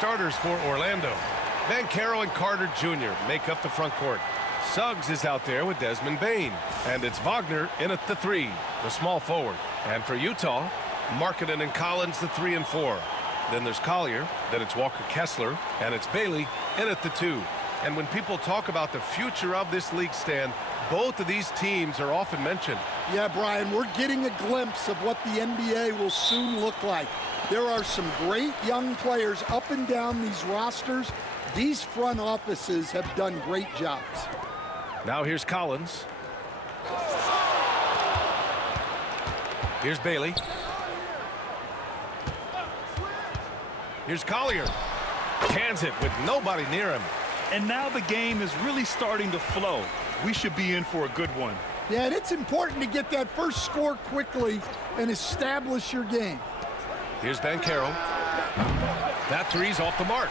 starters for Orlando. Banchero and Carter Jr. make up the front court. Suggs is out there with Desmond Bane. And it's Wagner in at the 3, the small forward. And for Utah, Markkanen and Collins, the 3 and 4. Then there's Collier, then it's Walker Kessler, and it's Bailey in at the 2. And when people talk about the future of this league, Stan, both of these teams are often mentioned. Yeah, Brian, we're getting a glimpse of what the NBA will soon look like. There are some great young players up and down these rosters. These front offices have done great jobs. Now here's Collins. Here's Bailey. Here's Collier. Cans it with nobody near him. And now the game is really starting to flow. We should be in for a good one. Yeah, and it's important to get that first score quickly and establish your game. Here's Banchero. That 3's off the mark.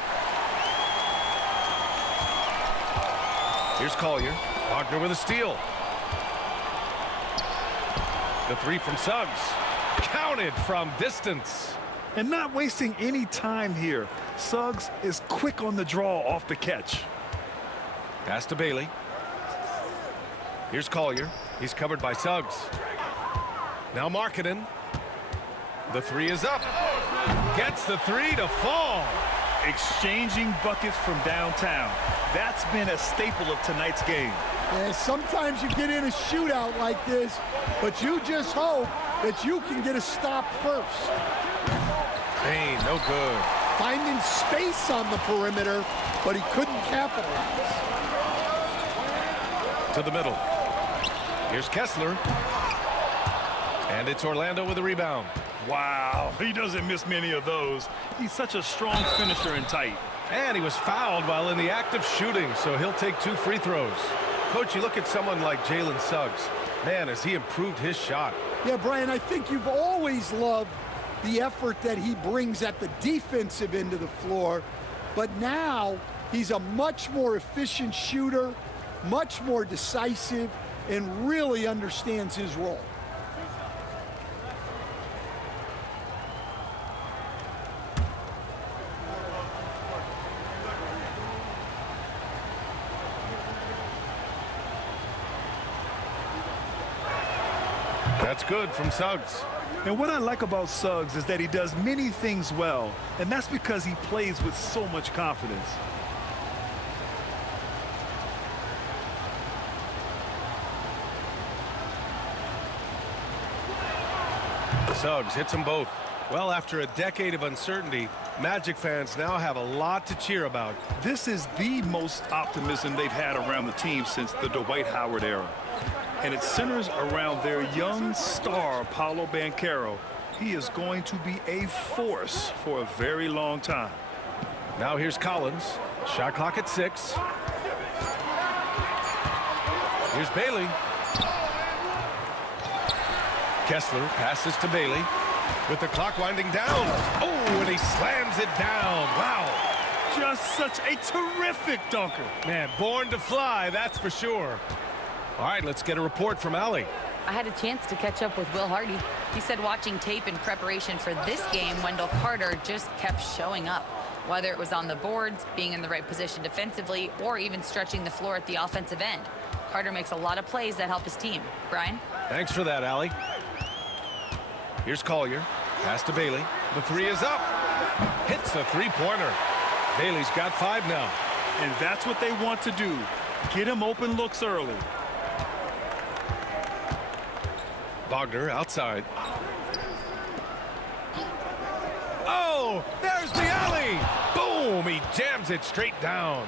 Here's Collier. Wagner with a steal. The 3 from Suggs. Counted from distance. And not wasting any time here. Suggs is quick on the draw off the catch. Pass to Bailey. Here's Collier. He's covered by Suggs. Now Markkanen. The 3 is up. Gets the 3 to fall. Exchanging buckets from downtown. That's been a staple of tonight's game. Yeah, sometimes you get in a shootout like this, but you just hope that you can get a stop first. Bane, no good. Finding space on the perimeter, but he couldn't capitalize. To the middle. Here's Kessler. And it's Orlando with a rebound. Wow, he doesn't miss many of those. He's such a strong finisher and tight. And he was fouled while in the act of shooting, so he'll take 2 free throws. Coach, you look at someone like Jalen Suggs. Man, has he improved his shot. Yeah, Brian, I think you've always loved the effort that he brings at the defensive end of the floor, but now he's a much more efficient shooter, much more decisive, and really understands his role. That's good from Suggs. And what I like about Suggs is that he does many things well, and that's because he plays with so much confidence. Suggs hits them both. Well, after a decade of uncertainty, Magic fans now have a lot to cheer about. This is the most optimism they've had around the team since the Dwight Howard era. And it centers around their young star, Paolo Banchero. He is going to be a force for a very long time. Now here's Collins. Shot clock at 6. Here's Bailey. Kessler passes to Bailey with the clock winding down. Oh, and he slams it down. Wow. Just such a terrific dunker. Man, born to fly, that's for sure. All right, let's get a report from Allie. I had a chance to catch up with Will Hardy. He said watching tape in preparation for this game, Wendell Carter just kept showing up. Whether it was on the boards, being in the right position defensively, or even stretching the floor at the offensive end. Carter makes a lot of plays that help his team. Brian? Thanks for that, Allie. Here's Collier. Pass to Bailey. The 3 is up. Hits the 3-pointer. Bailey's got 5 now. And that's what they want to do. Get him open looks early. Wagner outside. Oh, there's the alley. Boom, he jams it straight down.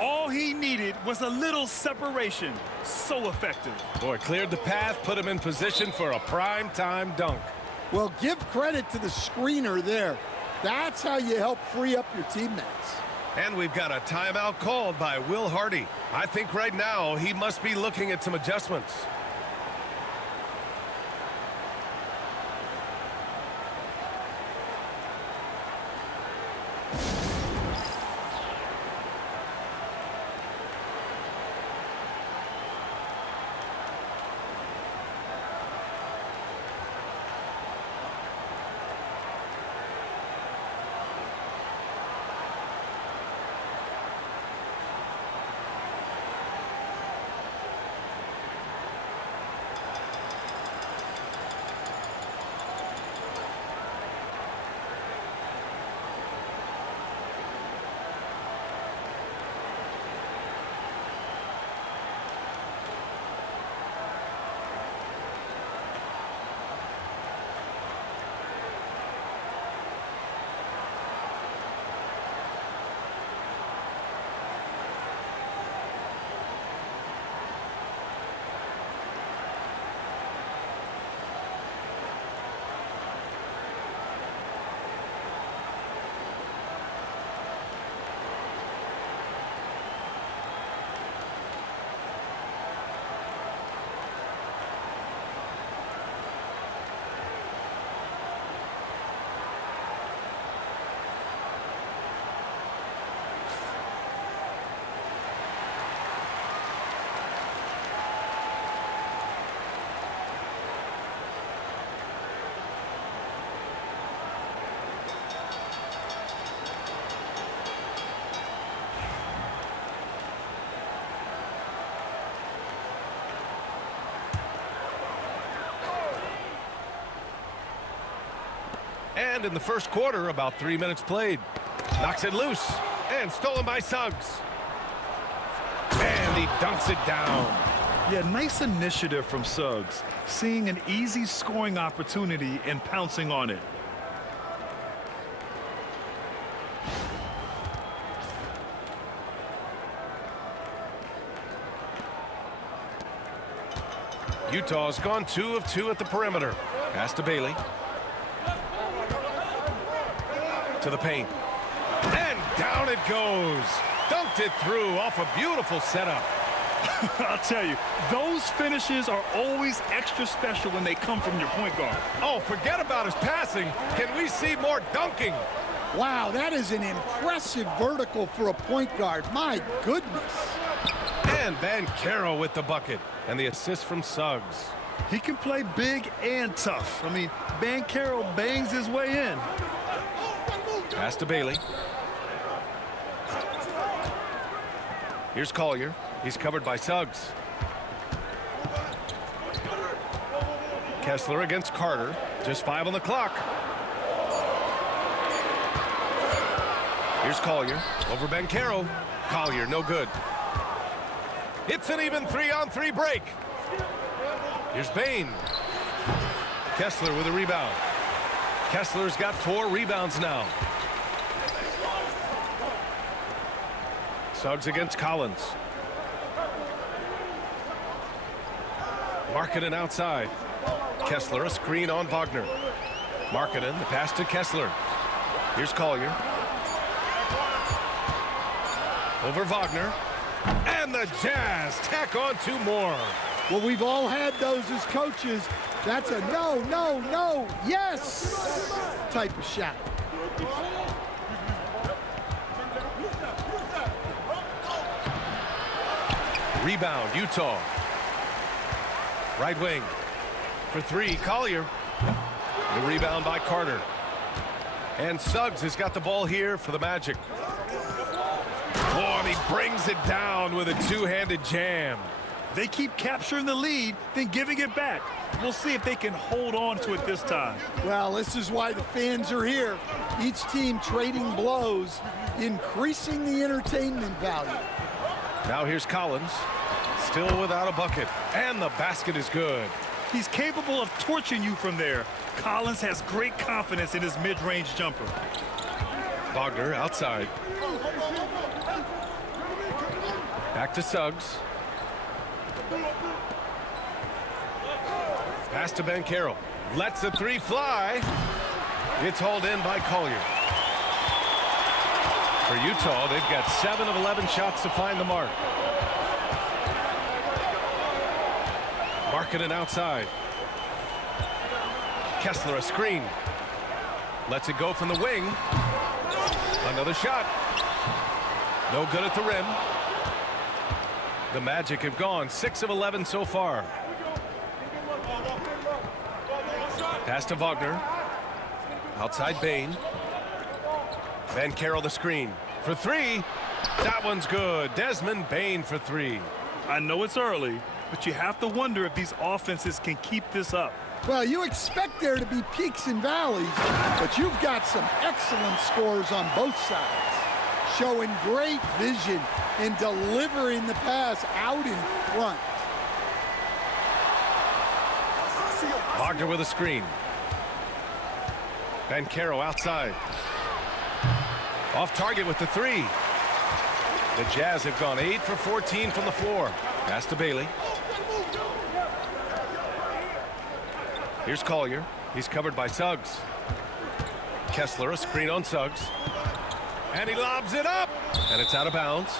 All he needed was a little separation. So effective. Boy, cleared the path, put him in position for a prime-time dunk. Well, give credit to the screener there. That's how you help free up your teammates. And we've got a timeout called by Will Hardy. I think right now he must be looking at some adjustments. And in the first quarter, about 3 minutes played. Knocks it loose. And stolen by Suggs. And he dunks it down. Yeah, nice initiative from Suggs. Seeing an easy scoring opportunity and pouncing on it. Utah's gone 2 of 2 at the perimeter. Pass to Bailey. To the paint. And down it goes. Dunked it through off a beautiful setup. I'll tell you, those finishes are always extra special when they come from your point guard. Oh, forget about his passing. Can we see more dunking? Wow, that is an impressive vertical for a point guard. My goodness. And Banchero with the bucket. And the assist from Suggs. He can play big and tough. I mean, Banchero bangs his way in. Pass to Bailey. Here's Collier. He's covered by Suggs. Kessler against Carter. Just 5 on the clock. Here's Collier. Over Banchero. Collier, no good. It's an even 3-on-3 break. Here's BANE. Kessler with a rebound. Kessler's got 4 rebounds now. Suggs against Collins. Markkanen outside. Kessler, a screen on Wagner. Markkanen, the pass to Kessler. Here's Collier. Over Wagner. And the Jazz tack on 2 more. Well, we've all had those as coaches. That's a no, no, no, yes type of shot. Rebound, Utah. Right wing. For 3, Collier. The rebound by Carter. And Suggs has got the ball here for the Magic. Oh, and he brings it down with a 2-handed jam. They keep capturing the lead, then giving it back. We'll see if they can hold on to it this time. Well, this is why the fans are here. Each team trading blows, increasing the entertainment value. Now here's Collins. Still without a bucket. And the basket is good. He's capable of torching you from there. Collins has great confidence in his mid-range jumper. Wagner outside. Back to Suggs. Pass to Banchero. Lets the 3 fly. It's hauled in by Collier. For Utah, they've got 7 of 11 shots to find the mark. Markkanen outside. Kessler a screen. Lets it go from the wing. Another shot. No good at the rim. The Magic have gone 6 of 11 so far. Pass to Wagner. Outside BANE. Banchero the screen. For 3. That one's good. Desmond, BANE for 3. I know it's early, but you have to wonder if these offenses can keep this up. Well, you expect there to be peaks and valleys, but you've got some excellent scores on both sides, showing great vision and delivering the pass out in front. Wagner with a screen. Banchero outside. Off target with the 3. The Jazz have gone 8 for 14 from the floor. Pass to Bailey. Here's Collier. He's covered by Suggs. Kessler, a screen on Suggs. And he lobs it up. And it's out of bounds.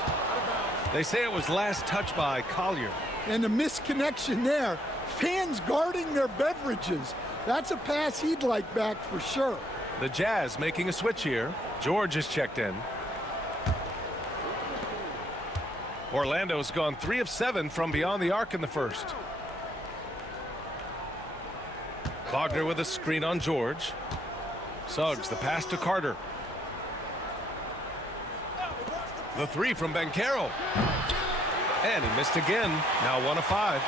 They say it was last touched by Collier. And the misconnection there. Fans guarding their beverages. That's a pass he'd like back for sure. The Jazz making a switch here. George is checked in. Orlando's gone 3 of 7 from beyond the arc in the first. Wagner with a screen on George. Suggs, the pass to Carter. The 3 from Banchero. And he missed again. Now 1 of 5.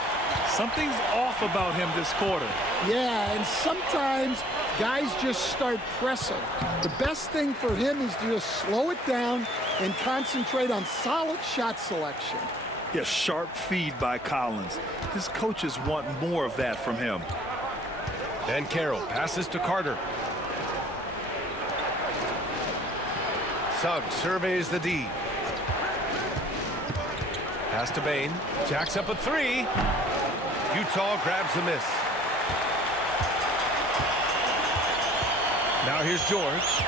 Something's off about him this quarter. Yeah, and sometimes guys just start pressing. The best thing for him is to just slow it down and concentrate on solid shot selection. Yeah, sharp feed by Collins. His coaches want more of that from him. Then Carroll passes to Carter. Suggs surveys the D. Pass to BANE. Jacks up a three. Utah grabs the miss. Now here's George.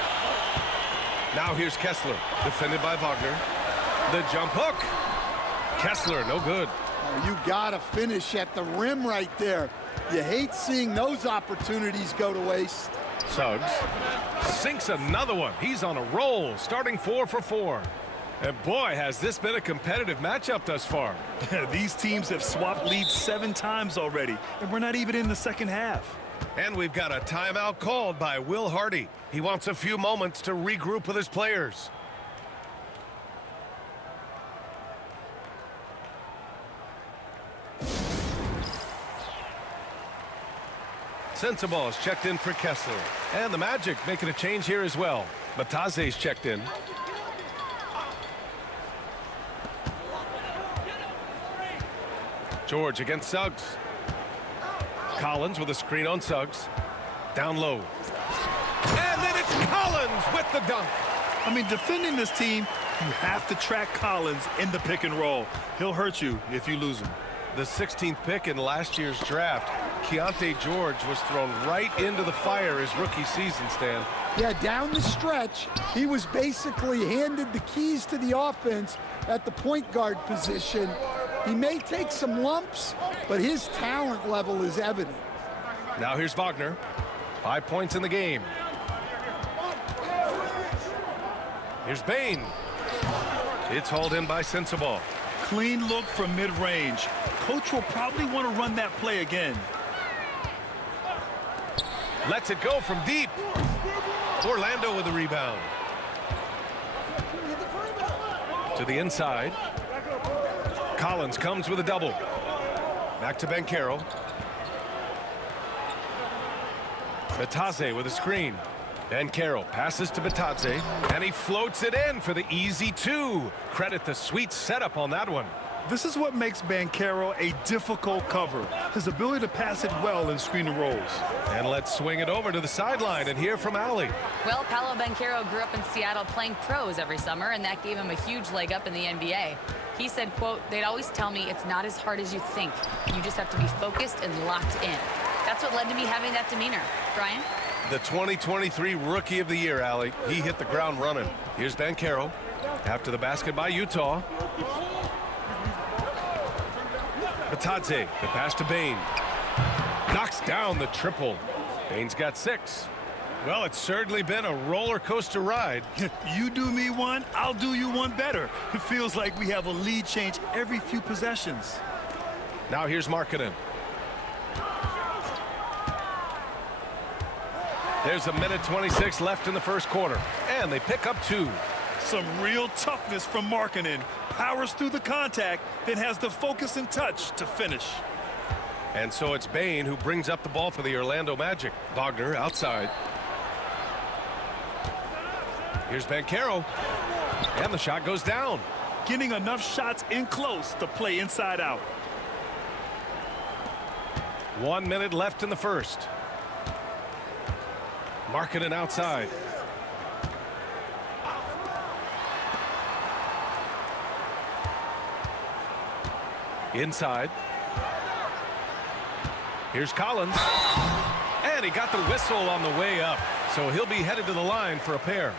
Now here's Kessler, defended by Wagner. The jump hook. Kessler, no good. Oh, you gotta finish at the rim right there. You hate seeing those opportunities go to waste. Suggs sinks another one. He's on a roll, starting 4 for 4. And boy, has this been a competitive matchup thus far. These teams have swapped leads 7 times already, and we're not even in the second half. And we've got a timeout called by Will Hardy. He wants a few moments to regroup with his players. Sensabaugh is checked in for Kessler. And the Magic making a change here as well. Bataze's checked in. George against Suggs. Collins with a screen on Suggs. Down low. And then it's Collins with the dunk. I mean, defending this team, you have to track Collins in the pick and roll. He'll hurt you if you lose him. The 16th pick in last year's draft, Keontae George was thrown right into the fire his rookie season, Stan. Yeah, down the stretch, he was basically handed the keys to the offense at the point guard position. He may take some lumps, but his talent level is evident. Now here's Wagner. 5 points in the game. Here's BANE. It's hauled in by Sensabaugh. Clean look from mid-range. Coach will probably want to run that play again. Lets it go from deep. Orlando with the rebound. To the inside. Collins comes with a double. Back to Banchero. Bataze with a screen. Banchero passes to Bataze, and he floats it in for the easy 2. Credit the sweet setup on that one. This is what makes Banchero a difficult cover. His ability to pass it well in screen and rolls. And let's swing it over to the sideline and hear from Allie. Well, Paolo Banchero grew up in Seattle playing pros every summer, and that gave him a huge leg up in the NBA. He said, quote, "They'd always tell me it's not as hard as you think. You just have to be focused and locked in." That's what led to me having that demeanor. Brian? The 2023 Rookie of the Year, Allie. He hit the ground running. Here's Banchero. After the basket by Utah. Bataze, the pass to BANE. Knocks down the triple. BANE's got 6. Well, it's certainly been a roller coaster ride. You do me one, I'll do you one better. It feels like we have a lead change every few possessions. Now here's Markkanen. There's a minute 26 left in the first quarter, and they pick up 2. Some real toughness from Markkanen. Powers through the contact, then has the focus and touch to finish. And so it's BANE who brings up the ball for the Orlando Magic. Wagner outside. Here's Banchero. And the shot goes down. Getting enough shots in close to play inside out. 1 minute left in the first. Markkanen outside. Inside. Here's Collins. And he got the whistle on the way up. So he'll be headed to the line for a pair.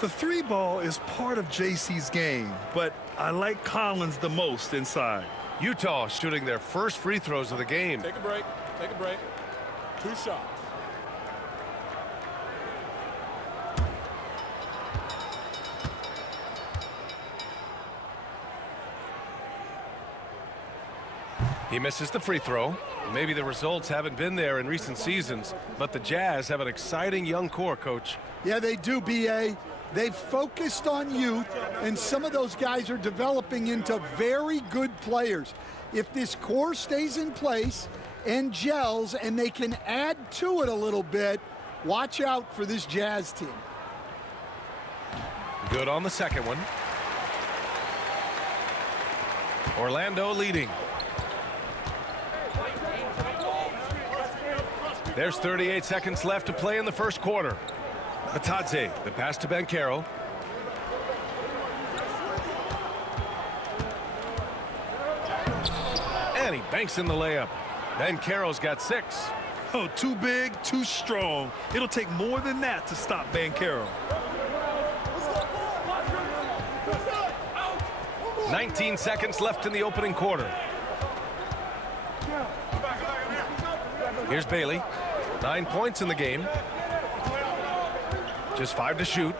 The 3 ball is part of JC's game, but I like Collins the most inside. Utah shooting their first free throws of the game. Take a break. Take a break. 2 shots. He misses the free throw. Maybe the results haven't been there in recent seasons, but the Jazz have an exciting young core, Coach. Yeah, they do, B.A. They've focused on youth, and some of those guys are developing into very good players. if this core stays in place and gels and they can add to it a little bit, watch out for this Jazz team. Good on the second one. Orlando leading. There's 38 seconds left to play in the first quarter. Batadze, the pass to Banchero. And he banks in the layup. Banchero's got 6. Oh, too big, too strong. It'll take more than that to stop Banchero. 19 seconds left in the opening quarter. Here's Bailey. 9 points in the game. Just 5 to shoot.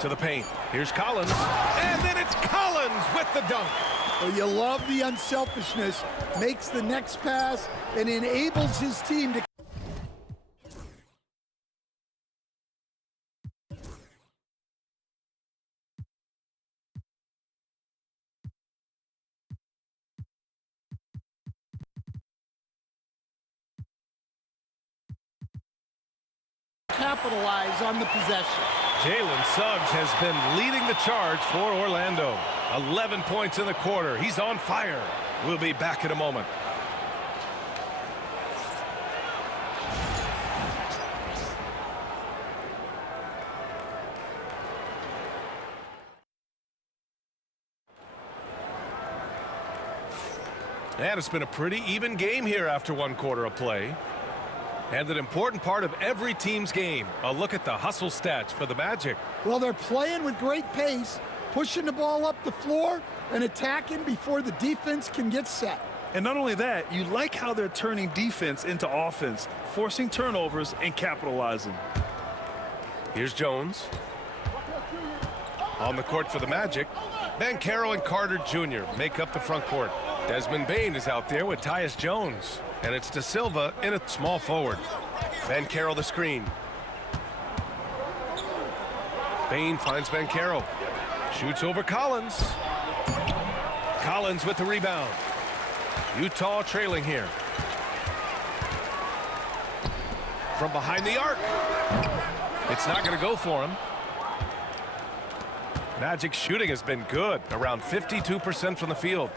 To the paint. Here's Collins. And then it's Collins with the dunk. Well, you love the unselfishness. Makes the next pass and enables his team to capitalize on the possession. Jalen Suggs has been leading the charge for Orlando. 11 points in the quarter. He's on fire. We'll be back in a moment. And it's been a pretty even game here after one quarter of play. And an important part of every team's game. A look at the hustle stats for the Magic. Well, they're playing with great pace, pushing the ball up the floor and attacking before the defense can get set. And not only that, you like how they're turning defense into offense, forcing turnovers and capitalizing. Here's Jones. On the court for the Magic, Banchero and Carter Jr. make up the front court. Desmond BANE is out there with Tyus Jones. And it's De Silva in a small forward. Banchero the screen. BANE finds Banchero. Shoots over Collins. Collins with the rebound. Utah trailing here. From behind the arc. It's not going to go for him. Magic's shooting has been good. Around 52% from the field.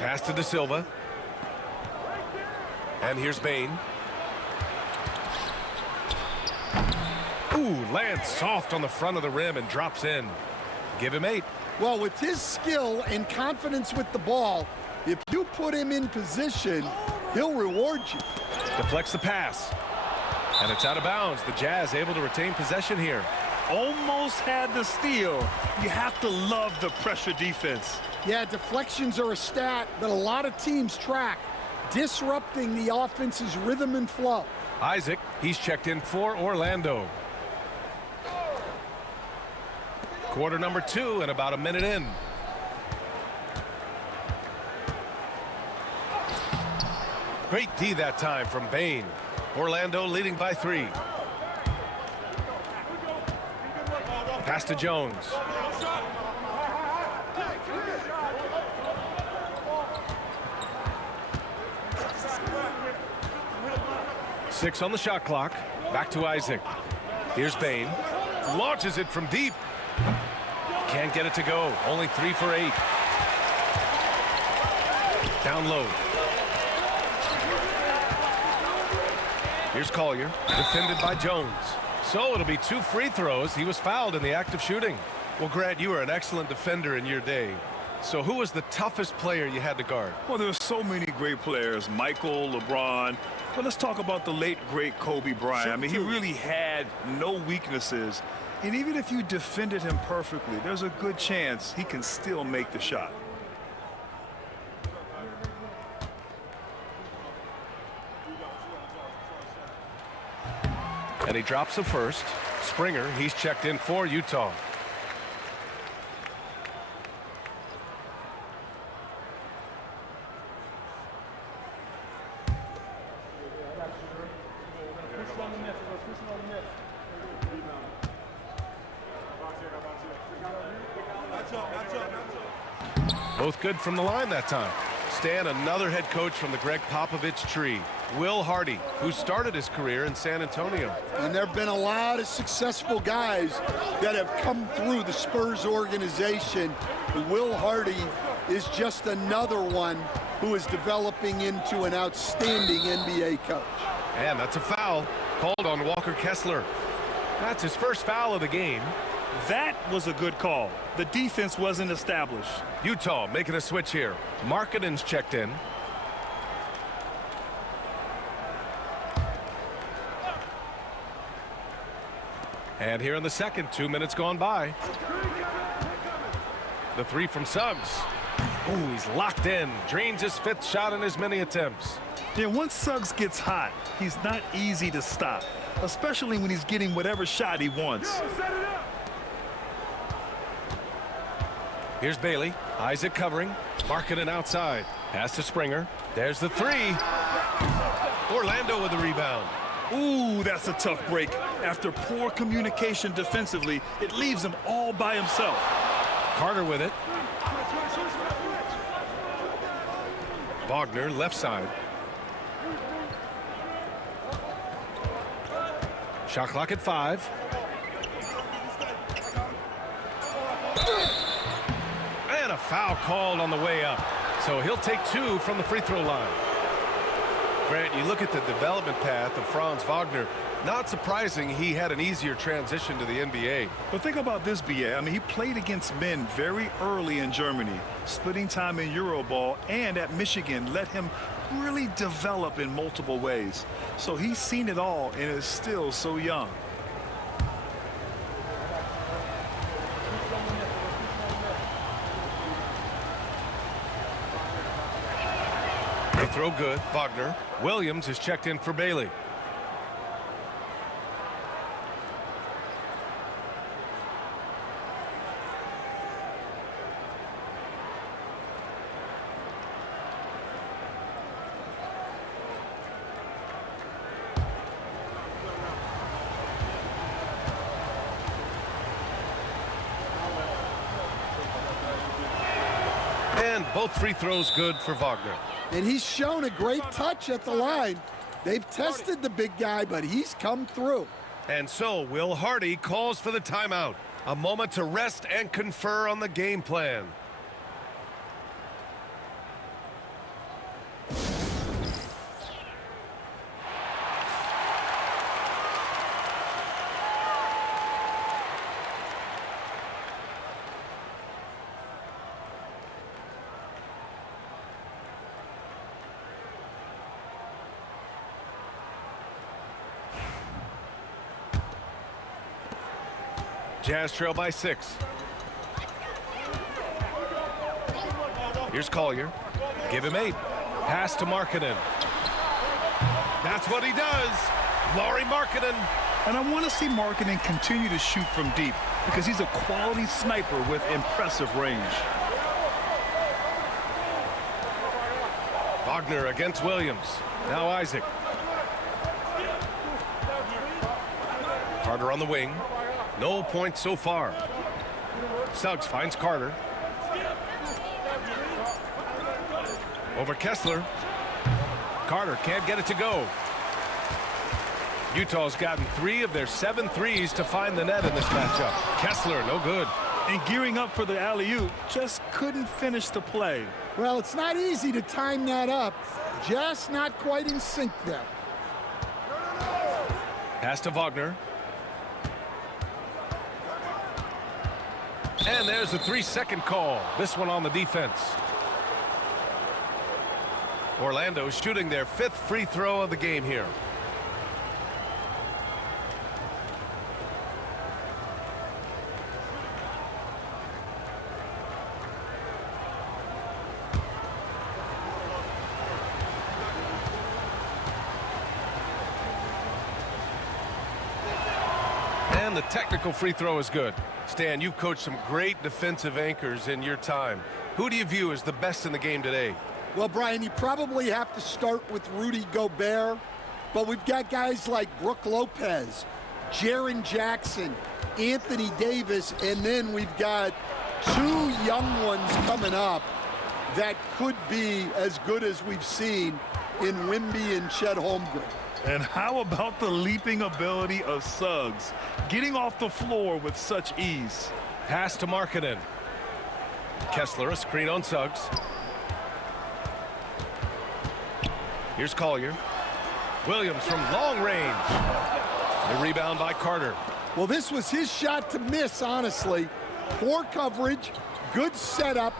Pass to De Silva. And here's BANE. Ooh, lands soft on the front of the rim and drops in. Give him 8. Well, with his skill and confidence with the ball, if you put him in position, he'll reward you. Deflects the pass. And it's out of bounds. The Jazz able to retain possession here. Almost had the steal. You have to love the pressure defense. Yeah, deflections are a stat that a lot of teams track, disrupting the offense's rhythm and flow. Isaac, he's checked in for Orlando. Quarter number 2 and about a minute in. Great D that time from BANE. Orlando leading by 3. Pass to Jones. Six on the shot clock. Back to Isaac. Here's BANE. Launches it from deep. Can't get it to go. Only 3 for 8. Down low. Here's Collier. Defended by Jones. So it'll be 2 free throws. He was fouled in the act of shooting. Well, Grant, you were an excellent defender in your day. So who was the toughest player you had to guard? Well, there are so many great players. Michael, LeBron. But let's talk about the late, great Kobe Bryant. I mean, he really had no weaknesses. And even if you defended him perfectly, there's a good chance he can still make the shot. And he drops the first. Springer, he's checked in for Utah. Both good from the line that time. Stan, another head coach from the Greg Popovich tree. Will Hardy, who started his career in San Antonio. And there have been a lot of successful guys that have come through the Spurs organization. Will Hardy is just another one who is developing into an outstanding NBA coach. And that's a foul called on Walker Kessler. That's his first foul of the game. That was a good call. The defense wasn't established. Utah making a switch here. Markkanen's checked in. And here in the second, 2 minutes gone by. The three from Suggs. Oh, he's locked in. Drains his fifth shot in as many attempts. Yeah, once Suggs gets hot, he's not easy to stop, especially when he's getting whatever shot he wants. Here's Bailey. Isaac covering. Markkanen outside. Pass to Springer. There's the three. Orlando with the rebound. Ooh, that's a tough break. After poor communication defensively, it leaves him all by himself. Carter with it. Wagner left side. Shot clock at 5. And a foul called on the way up. So he'll take 2 from the free throw line. Grant, you look at the development path of Franz Wagner. Not surprising he had an easier transition to the NBA. But think about this, BA. I mean, he played against men very early in Germany, splitting time in Euroball, and at Michigan let him really develop in multiple ways. So he's seen it all and is still so young. They throw good. Wagner. Williams is checked in for Bailey. And both free throws good for Wagner. And he's shown a great touch at the line. They've tested the big guy, but he's come through. And so Will Hardy calls for the timeout. A moment to rest and confer on the game plan. Jazz trail by 6. Here's Collier. Give him 8. Pass to Markkanen. That's what he does. Lauri Markkanen. And I want to see Markkanen continue to shoot from deep because he's a quality sniper with impressive range. Wagner against Williams. Now Isaac. Carter on the wing. No points so far. Suggs finds Carter. Over Kessler. Carter can't get it to go. Utah's gotten 3 of their 7 threes to find the net in this matchup. Kessler, no good. And gearing up for the alley-oop, just couldn't finish the play. Well, it's not easy to time that up. Just not quite in sync there. Pass to Wagner. And there's the 3-second call. This one on the defense. Orlando shooting their 5th free throw of the game here. And the technical free throw is good. Stan, you've coached some great defensive anchors in your time. Who do you view as the best in the game today? Well, Brian, you probably have to start with Rudy Gobert, but we've got guys like Brook Lopez, Jaren Jackson, Anthony Davis, and then we've got 2 young ones coming up that could be as good as we've seen in Wimby and Chet Holmgren. And how about the leaping ability of Suggs, getting off the floor with such ease? Pass to Markkanen. Kessler, a screen on Suggs. Here's Collier. Williams from long range. The rebound by Carter. Well, this was his shot to miss, honestly. Poor coverage, good setup.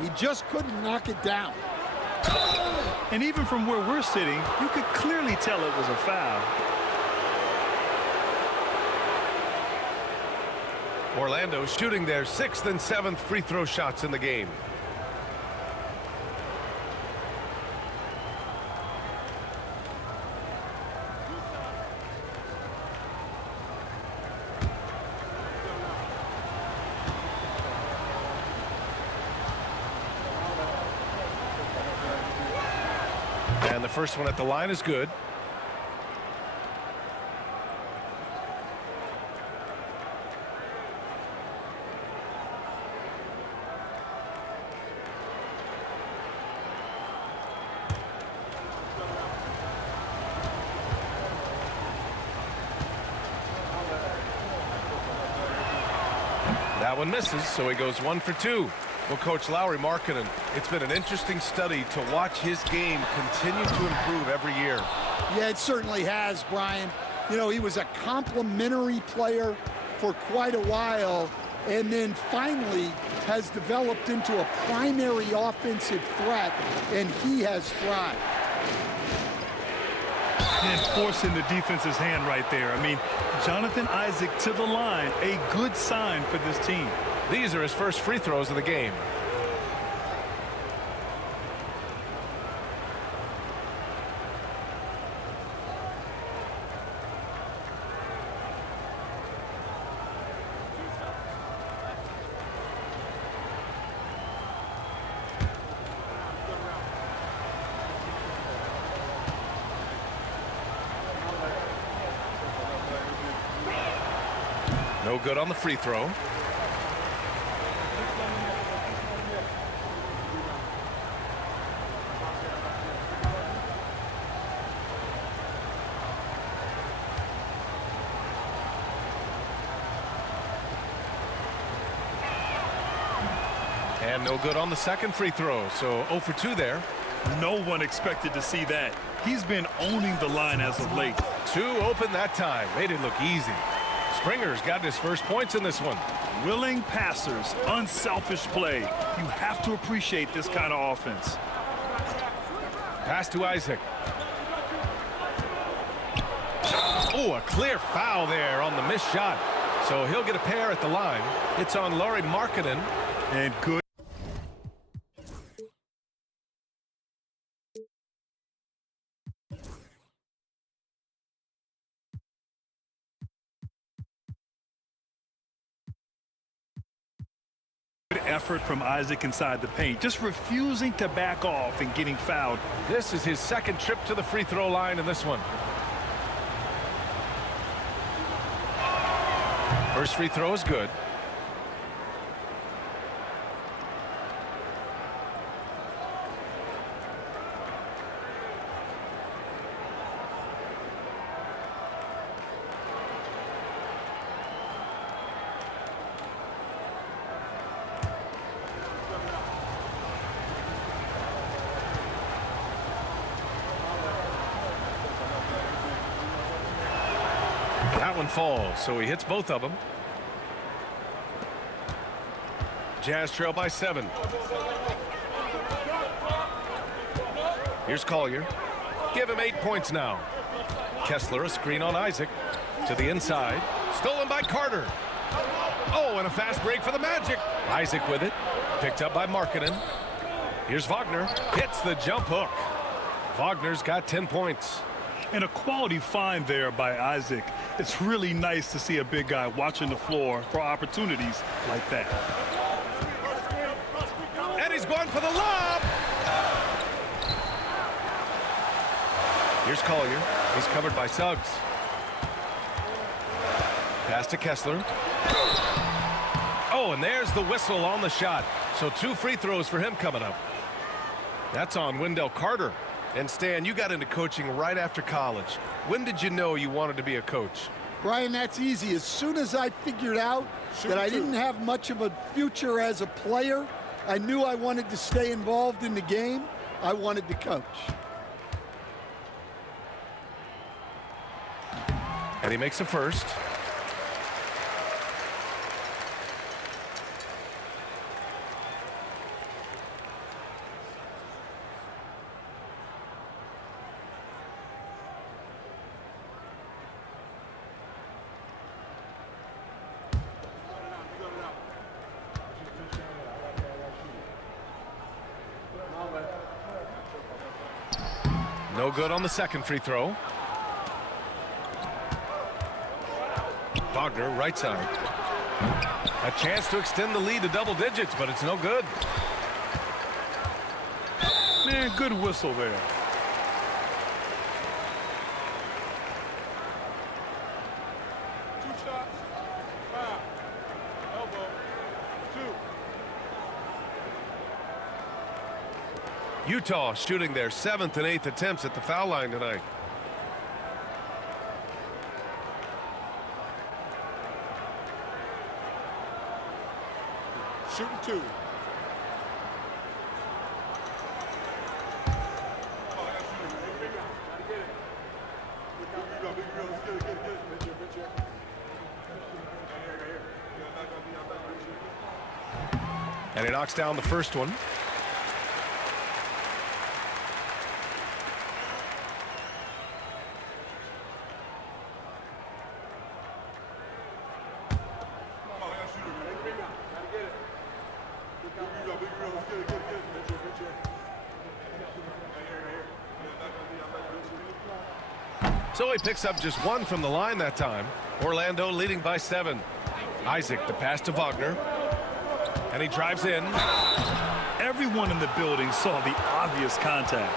He just couldn't knock it down. And even from where we're sitting, you could clearly tell it was a foul. Orlando shooting their 6th and 7th free throw shots in the game. And the first one at the line is good. That one misses, so he goes 1 for 2. Well, Coach Lowry Markkanen, it's been an interesting study to watch his game continue to improve every year. Yeah, it certainly has, Brian. You know, he was a complimentary player for quite a while, and then finally has developed into a primary offensive threat, and he has thrived. And forcing the defense's hand right there. I mean, Jonathan Isaac to the line, a good sign for this team. These are his first free throws of the game. No good on the free throw. And no good on the second free throw, so 0 for 2 there. No one expected to see that. He's been owning the line as of late. 2 open that time. Made it look easy. Springer's got his first points in this one. Willing passers, unselfish play. You have to appreciate this kind of offense. Pass to Isaac. Oh, a clear foul there on the missed shot. So he'll get a pair at the line. It's on Lauri Markkanen. And good. Effort from Isaac inside the paint, just refusing to back off and getting fouled. This is his second trip to the free throw line in this one. First free throw is good. That one falls, so he hits both of them. Jazz trail by 7. Here's Collier. Give him 8 points now. Kessler, a screen on Isaac. To the inside. Stolen by Carter. Oh, and a fast break for the Magic. Isaac with it. Picked up by Markkanen. Here's Wagner. Hits the jump hook. Wagner's got 10 points. And a quality find there by Isaac. It's really nice to see a big guy watching the floor for opportunities like that. And he's going for the lob. Here's Collier. He's covered by Suggs. Pass to Kessler. Oh, and there's the whistle on the shot. So 2 free throws for him coming up. That's on Wendell Carter. And Stan, you got into coaching right after college. When did you know you wanted to be a coach? Brian, that's easy. As soon as I figured out that I didn't have much of a future as a player, I knew I wanted to stay involved in the game. I wanted to coach. And he makes a first. No good on the second free throw. Wagner, right side. A chance to extend the lead to double digits, but it's no good. Man, good whistle there. Two shots. Foul. Elbow. Two. Utah shooting their 7th and 8th attempts at the foul line tonight. Shooting two. And he knocks down the first one. So he picks up just one from the line that time. Orlando leading by 7. Isaac, the pass to Wagner. And he drives in. Everyone in the building saw the obvious contact.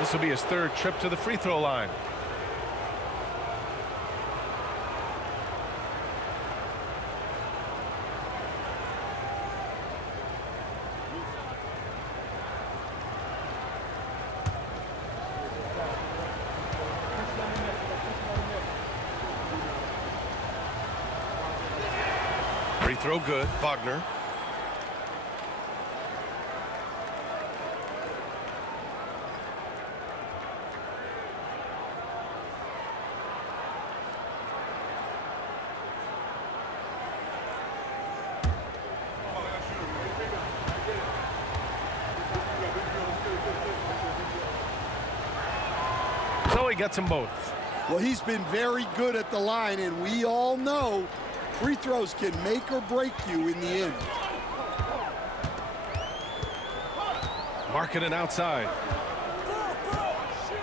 This will be his 3rd trip to the free throw line. Free throw good, Wagner. So he gets them both. Well, he's been very good at the line, and we all know free throws can make or break you in the end. Markkanen outside.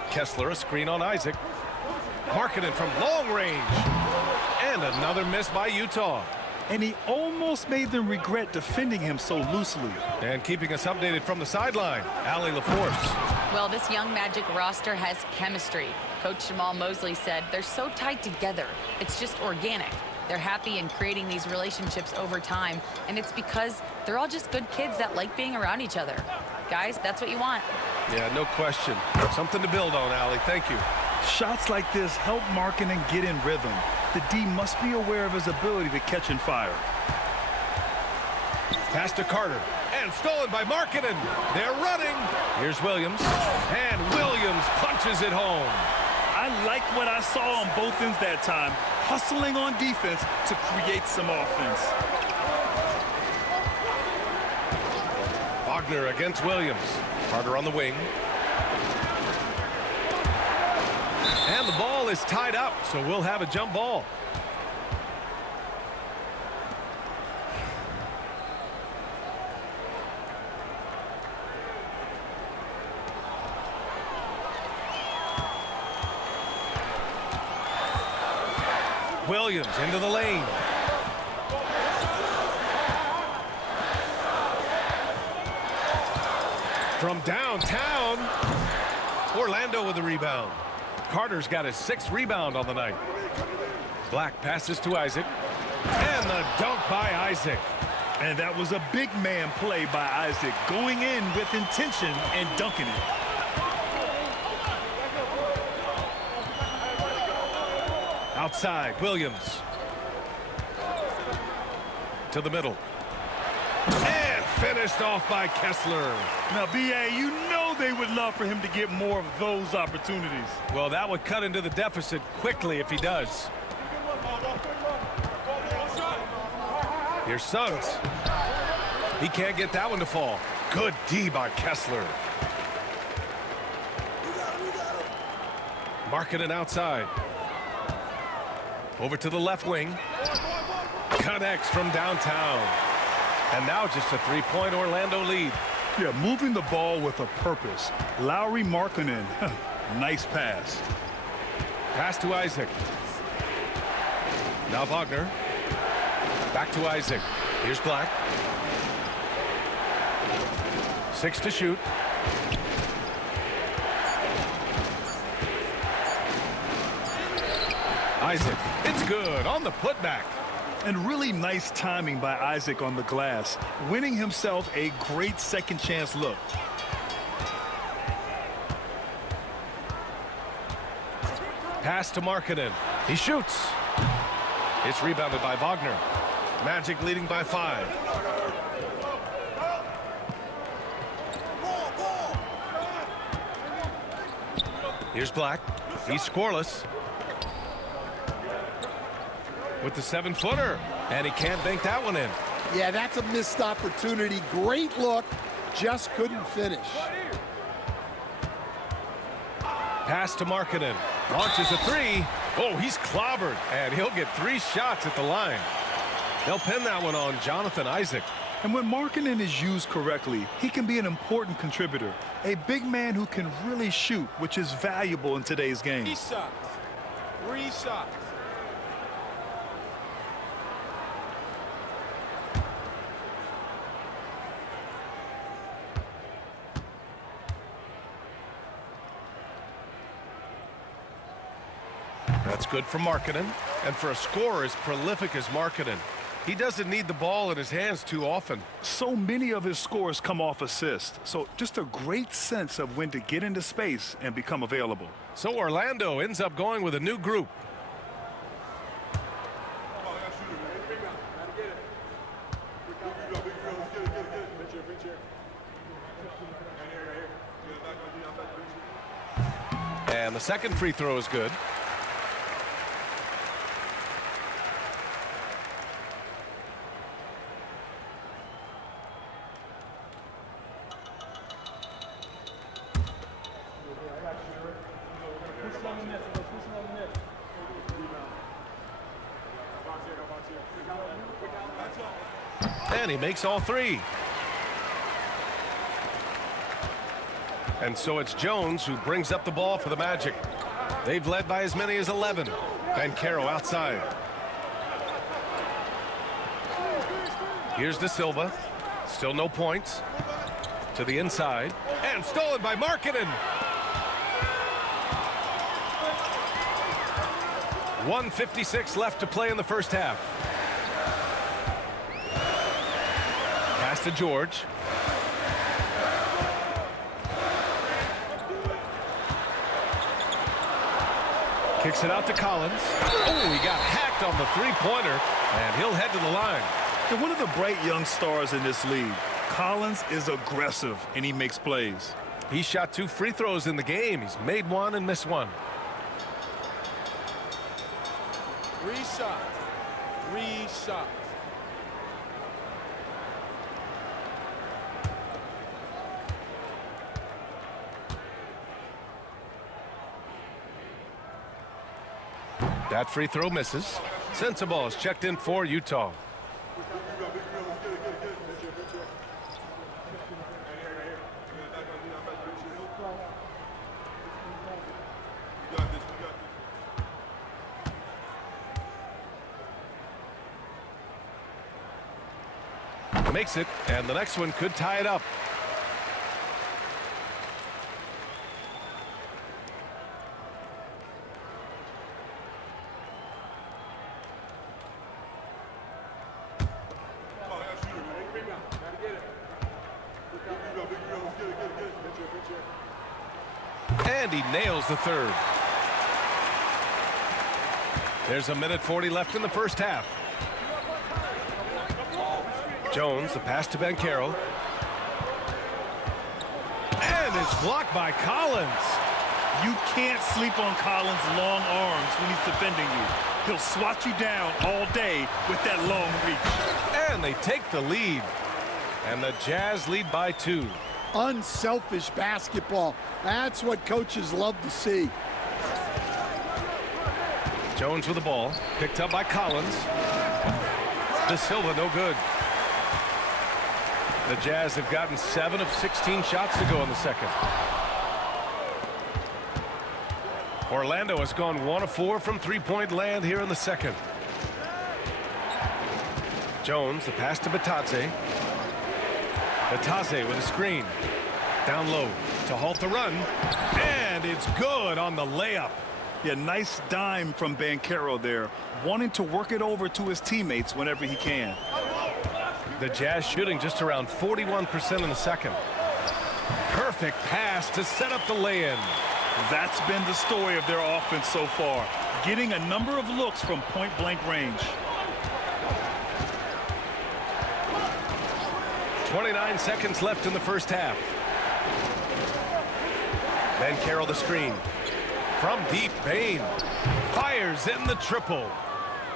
Kessler, a screen on Isaac. Markkanen from long range. And another miss by Utah. And he almost made them regret defending him so loosely. And keeping us updated from the sideline, Allie LaForce. Well, this young Magic roster has chemistry. Coach Jamal Mosley said they're so tied together. It's just organic. They're happy in creating these relationships over time, and it's because they're all just good kids that like being around each other. Guys, that's what you want. Yeah, no question. Something to build on, Allie. Thank you. Shots like this help Markkanen get in rhythm. The D must be aware of his ability to catch and fire. Pass to Carter. And stolen by Markkanen. They're running. Here's Williams. And Williams punches it home. I like what I saw on both ends that time. Hustling on defense to create some offense. Wagner against Williams. Carter on the wing. And the ball is tied up, so we'll have a jump ball. Williams into the lane. From downtown, Orlando with the rebound. Carter's got his 6th rebound on the night. Black passes to Isaac. And the dunk by Isaac. And that was a big man play by Isaac, going in with intention and dunking it. Outside, Williams. To the middle. And finished off by Kessler. Now, B.A., you know they would love for him to get more of those opportunities. Well, that would cut into the deficit quickly if he does. Here's Suggs. He can't get that one to fall. Good D by Kessler. Markkanen outside. Over to the left wing. Connects from downtown. And now just a three-point Orlando lead. Yeah, moving the ball with a purpose. Lauri Markkanen. Nice pass. Pass to Isaac. Now Wagner. Back to Isaac. Here's Black. 6 to shoot. Isaac. It's good on the putback. And really nice timing by Isaac on the glass, winning himself a great second chance look. Pass to Markkanen. He shoots. It's rebounded by Wagner. Magic leading by 5. Here's Black. He's scoreless. With the 7-footer. And he can't bank that one in. Yeah, that's a missed opportunity. Great look. Just couldn't finish. Pass to Markkanen. Launches a 3. Oh, he's clobbered. And he'll get 3 shots at the line. They'll pin that one on Jonathan Isaac. And when Markkanen is used correctly, he can be an important contributor. A big man who can really shoot, which is valuable in today's game. 3 shots. 3 shots. That's good for Markkanen. And for a scorer as prolific as Markkanen, he doesn't need the ball in his hands too often. So many of his scores come off assist. So just a great sense of when to get into space and become available. So Orlando ends up going with a new group. And the second free throw is good. And he makes all 3. And so it's Jones who brings up the ball for the Magic. They've led by as many as 11. Banchero outside. Here's De Silva. Still no points. To the inside. And stolen by Markkanen. 1:56 left to play in the first half. Pass to George. Kicks it out to Collins. Oh, he got hacked on the three-pointer, and he'll head to the line. And one of the bright young stars in this league. Collins is aggressive, and he makes plays. He shot 2 free throws in the game. He's made 1 and missed 1. 3 shots. 3 shots. That free throw misses. Sensible is checked in for Utah. Makes it, and the next one could tie it up. And he nails the third. There's 1:40 left in the first half. Jones, the pass to Banchero. And it's blocked by Collins. You can't sleep on Collins' long arms when he's defending you. He'll swat you down all day with that long reach. And they take the lead. And the Jazz lead by 2. Unselfish basketball. That's what coaches love to see. Jones with the ball. Picked up by Collins. De Silva, no good. The Jazz have gotten 7 of 16 shots to go in the second. Orlando has gone 1 of 4 from three-point land here in the second. Jones, the pass to Batadze. Batadze with a screen. Down low to halt the run. And it's good on the layup. Yeah, nice dime from Banchero there, wanting to work it over to his teammates whenever he can. The Jazz shooting just around 41% in the second. Perfect pass to set up the lay-in. That's been the story of their offense so far, getting a number of looks from point-blank range. 29 seconds left in the first half. Banchero the screen. From deep, BANE fires in the triple.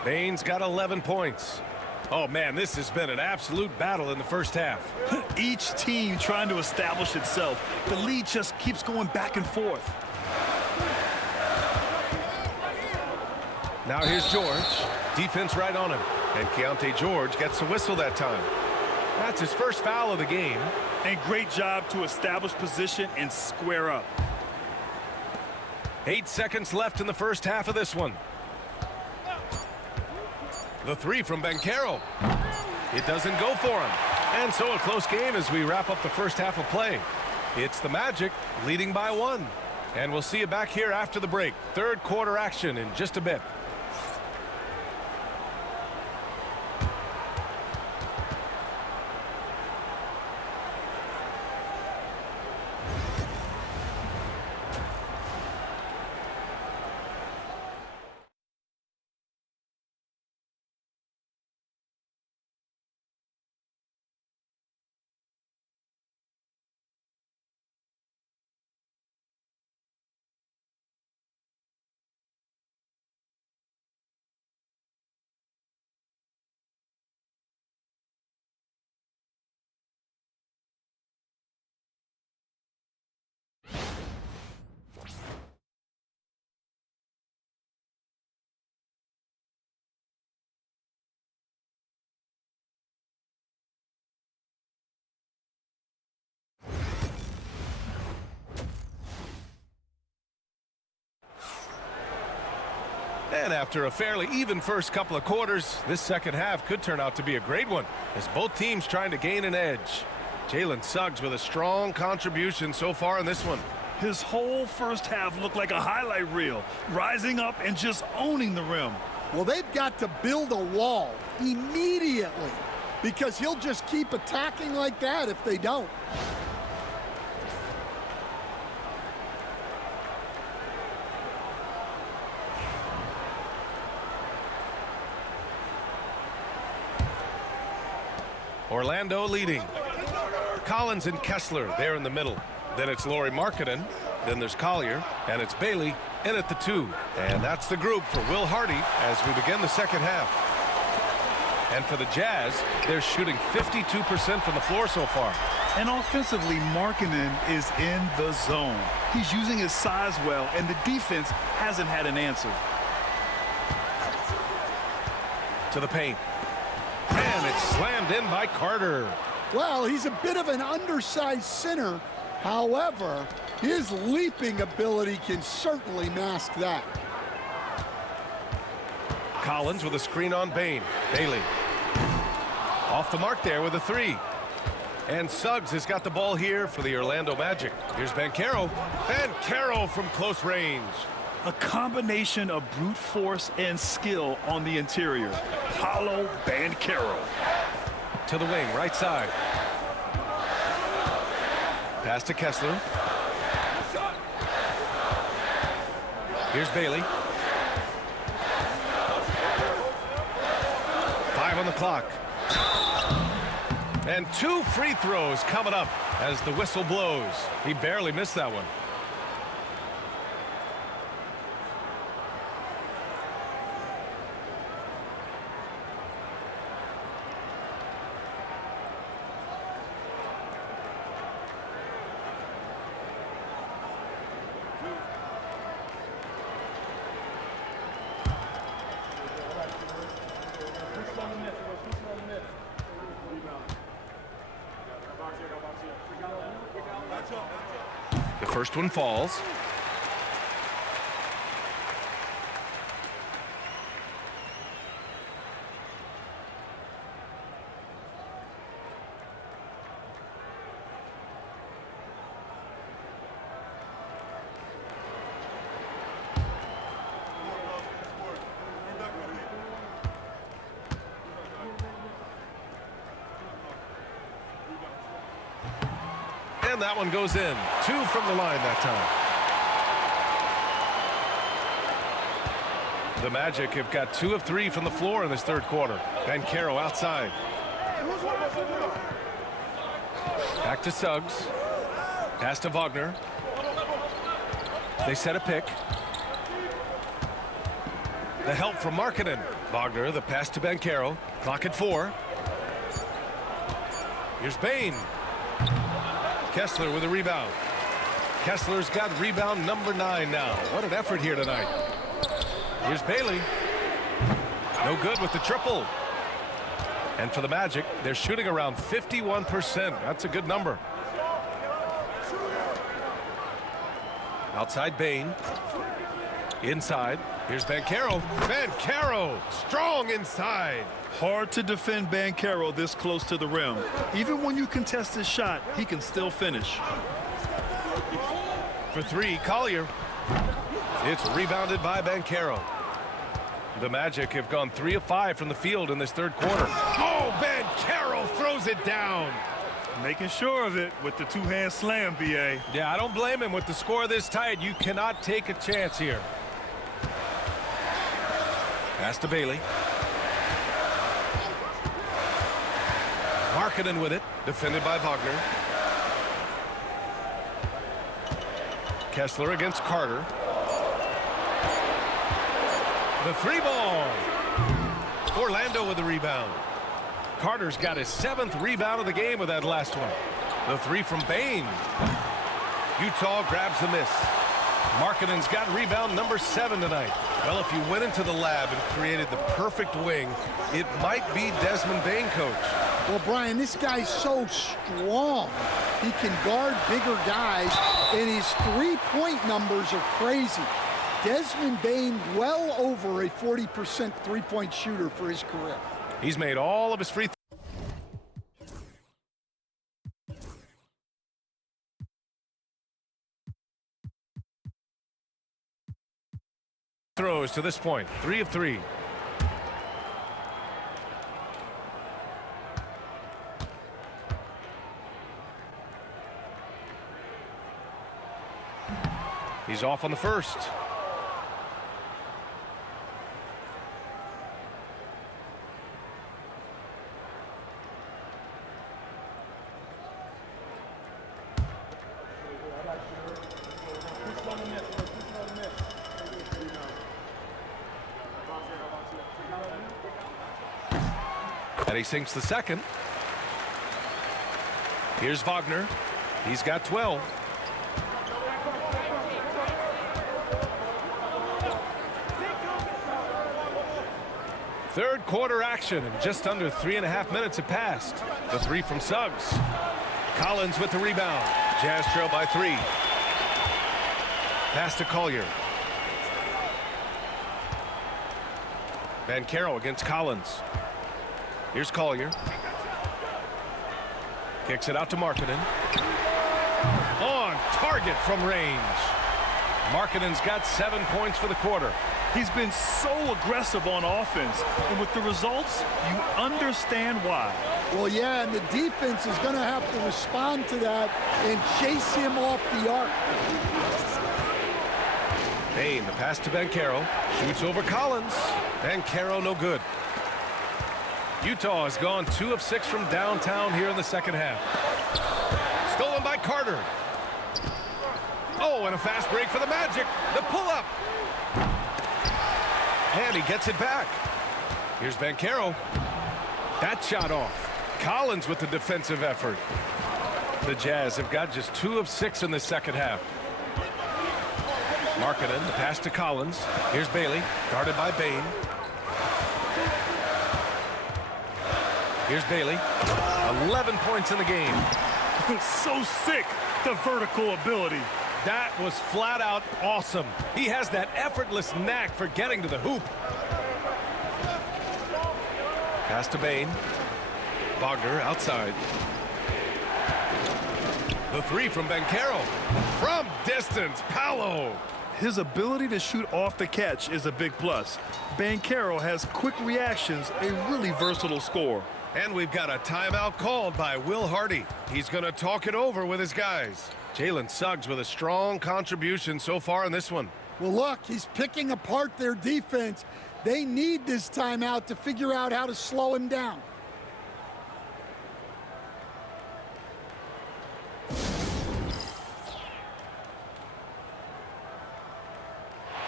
BANE's got 11 points. Oh, man, this has been an absolute battle in the first half. Each team trying to establish itself. The lead just keeps going back and forth. Now here's George. Defense right on him. And Keontae George gets a whistle that time. That's his first foul of the game. And great job to establish position and square up. 8 seconds left in the first half of this one. The three from Banchero. It doesn't go for him. And so a close game as we wrap up the first half of play. It's the Magic leading by 1. And we'll see you back here after the break. Third quarter action in just a bit. And after a fairly even first couple of quarters, this second half could turn out to be a great one as both teams trying to gain an edge. Jalen Suggs with a strong contribution so far in this one. His whole first half looked like a highlight reel, rising up and just owning the rim. Well, they've got to build a wall immediately because he'll just keep attacking like that if they don't. Orlando leading. Collins and Kessler there in the middle. Then it's Lauri Markkanen. Then there's Collier. And it's Bailey in at the 2. And that's the group for Will Hardy as we begin the second half. And for the Jazz, they're shooting 52% from the floor so far. And offensively, Markkanen is in the zone. He's using his size well, and the defense hasn't had an answer. To the paint. And it's slammed in by Carter. Well, he's a bit of an undersized center. However, his leaping ability can certainly mask that. Collins with a screen on BANE. Bailey. Off the mark there with a 3. And Suggs has got the ball here for the Orlando Magic. Here's Banchero. Banchero from close range. A combination of brute force and skill on the interior. Paolo Banchero. To the wing, right side. Pass to Kessler. Here's Bailey. 5 on the clock. And 2 free throws coming up as the whistle blows. He barely missed that one. The first one falls. And that one goes in. 2 from the line that time. The Magic have got 2 of 3 from the floor in this third quarter. Banchero outside. Back to Suggs. Pass to Wagner. They set a pick. The help from Markkanen. Wagner, the pass to Banchero. Clock at 4. Here's BANE. Kessler with a rebound. Kessler's got rebound number 9 now. What an effort here tonight. Here's Bailey. No good with the triple. And for the Magic, they're shooting around 51%. That's a good number. Outside BANE. Inside. Here's Banchero. Banchero strong inside. Hard to defend Banchero this close to the rim. Even when you contest his shot, he can still finish. For 3, Collier. It's rebounded by Banchero. The Magic have gone 3 of 5 from the field in this third quarter. Oh, Banchero throws it down. Making sure of it with the 2-hand slam, B.A. Yeah, I don't blame him. With the score this tight, you cannot take a chance here. Pass to Bailey. Markkanen with it, defended by Wagner. Kessler against Carter. The 3-ball. Orlando with the rebound. Carter's got his 7th rebound of the game with that last one. The 3 from BANE. Utah grabs the miss. Markkanen's got rebound number 7 tonight. Well, if you went into the lab and created the perfect wing, it might be Desmond BANE, coach. Well, Brian, this guy's so strong. He can guard bigger guys, and his three-point numbers are crazy. Desmond BANE well over a 40% three-point shooter for his career. He's made all of his free throws to this point. 3 of 3. He's off on the first. And he sinks the second. Here's Wagner. He's got 12. Third quarter action, and just under 3.5 minutes have passed. The 3 from Suggs. Collins with the rebound. Jazz trail by 3. Pass to Collier. Banchero against Collins. Here's Collier. Kicks it out to Markkanen. On target from range. Markkanen's got 7 points for the quarter. He's been so aggressive on offense, and with the results, you understand why. Well, yeah, and the defense is going to have to respond to that and chase him off the arc. Bane, the pass to Banchero. Shoots over Collins. Banchero, no good. Utah has gone 2 of 6 from downtown here in the second half. Stolen by Carter. Oh, and a fast break for the Magic. The pull-up. And he gets it back. Here's Banchero. That shot off. Collins with the defensive effort. The Jazz have got just 2 of 6 in the second half. Markkanen, the pass to Collins. Here's Bailey, guarded by Bane. Here's Bailey. 11 points in the game. So sick, the vertical ability. That was flat out awesome. He has that effortless knack for getting to the hoop. Pass to Bane. Wagner outside. The 3 from Banchero. From distance, Paolo. His ability to shoot off the catch is a big plus. Banchero has quick reactions, a really versatile scorer. And we've got a timeout called by Will Hardy. He's going to talk it over with his guys. Jalen Suggs with a strong contribution so far in this one. Well, look, he's picking apart their defense. They need this timeout to figure out how to slow him down.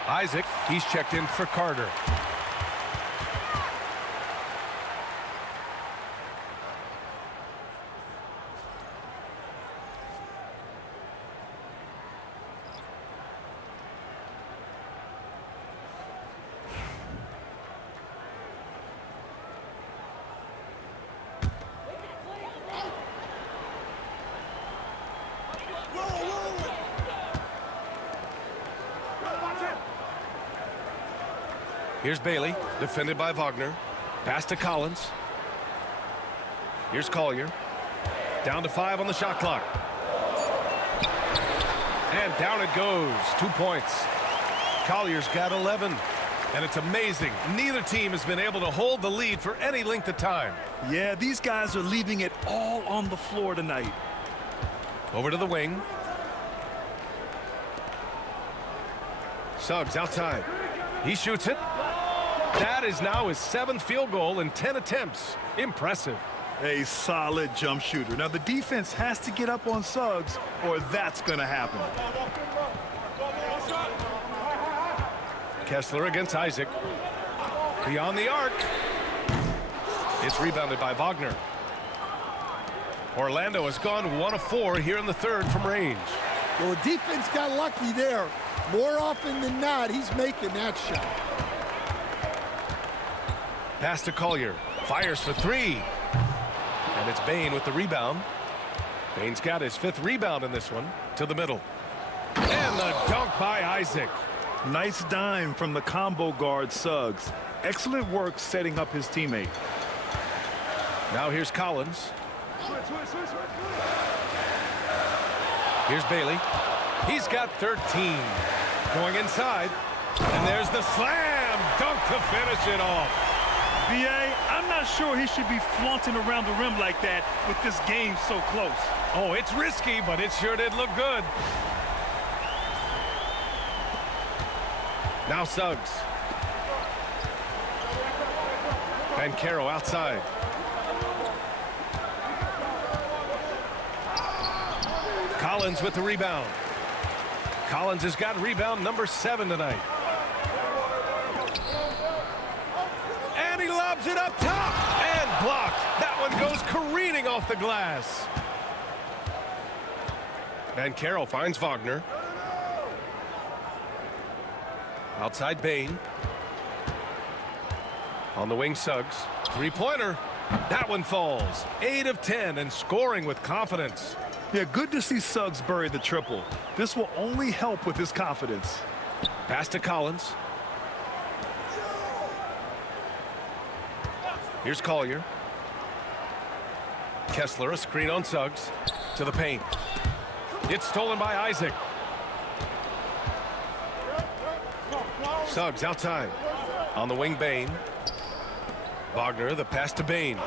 Isaac, he's checked in for Carter. Here's Bailey, defended by Wagner. Pass to Collins. Here's Collier. Down to 5 on the shot clock. And down it goes. 2 points. Collier's got 11. And it's amazing. Neither team has been able to hold the lead for any length of time. Yeah, these guys are leaving it all on the floor tonight. Over to the wing. Suggs outside. He shoots it. That is now his 7th field goal in 10 attempts. Impressive. A solid jump shooter. Now the defense has to get up on Suggs or that's going to happen. Kessler against Isaac. Beyond the arc. It's rebounded by Wagner. Orlando has gone 1 of 4 here in the third from range. Well, the defense got lucky there. More often than not, he's making that shot. Pass to Collier. Fires for 3. And it's Bane with the rebound. Bane's got his 5th rebound in this one. To the middle. And the dunk by Isaac. Nice dime from the combo guard Suggs. Excellent work setting up his teammate. Now here's Collins. Here's Bailey. He's got 13. Going inside. And there's the slam dunk to finish it off. B.A., I'm not sure he should be flaunting around the rim like that with this game so close. Oh, it's risky, but it sure did look good. Now Suggs. Banchero outside. Collins with the rebound. Collins has got rebound number 7 tonight. And he lobs it up top and blocked. That one goes careening off the glass. Banchero finds Wagner. Outside Bane. On the wing, Suggs. 3-pointer. That one falls. 8 of 10 and scoring with confidence. Yeah, good to see Suggs bury the triple. This will only help with his confidence. Pass to Collins. Here's Collier. Kessler, a screen on Suggs. To the paint. It's stolen by Isaac. Suggs outside. On the wing, Bane. Wagner, the pass to Bane.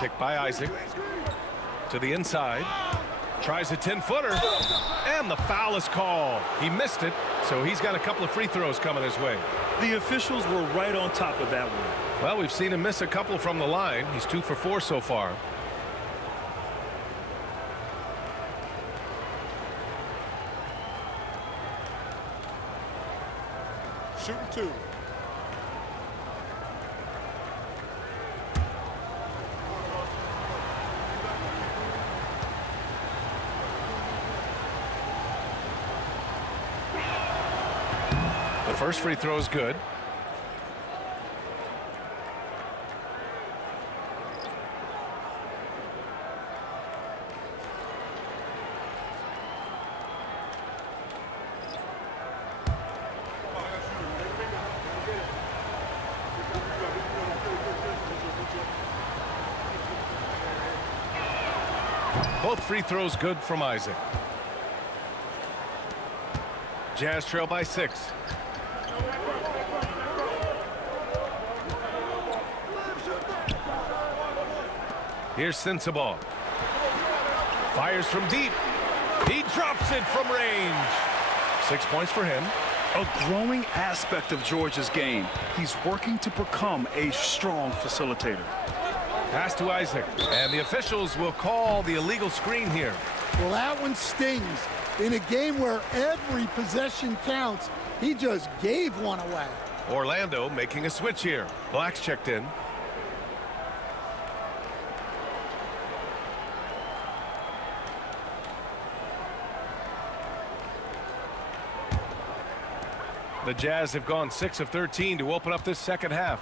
Picked by Isaac. To the inside. Tries a 10-footer, and the foul is called. He missed it, so he's got a couple of free throws coming his way. The officials were right on top of that one. Well, we've seen him miss a couple from the line. He's 2 for 4 so far. Shooting 2. The first free throw is good. Both free throws good from Isaac. Jazz trail by 6. Here's Sensabaugh. Fires from deep. He drops it from range. 6 points for him. A growing aspect of George's game. He's working to become a strong facilitator. Pass to Isaac. And the officials will call the illegal screen here. Well, that one stings. In a game where every possession counts, he just gave one away. Orlando making a switch here. Black's checked in. The Jazz have gone 6 of 13 to open up this second half.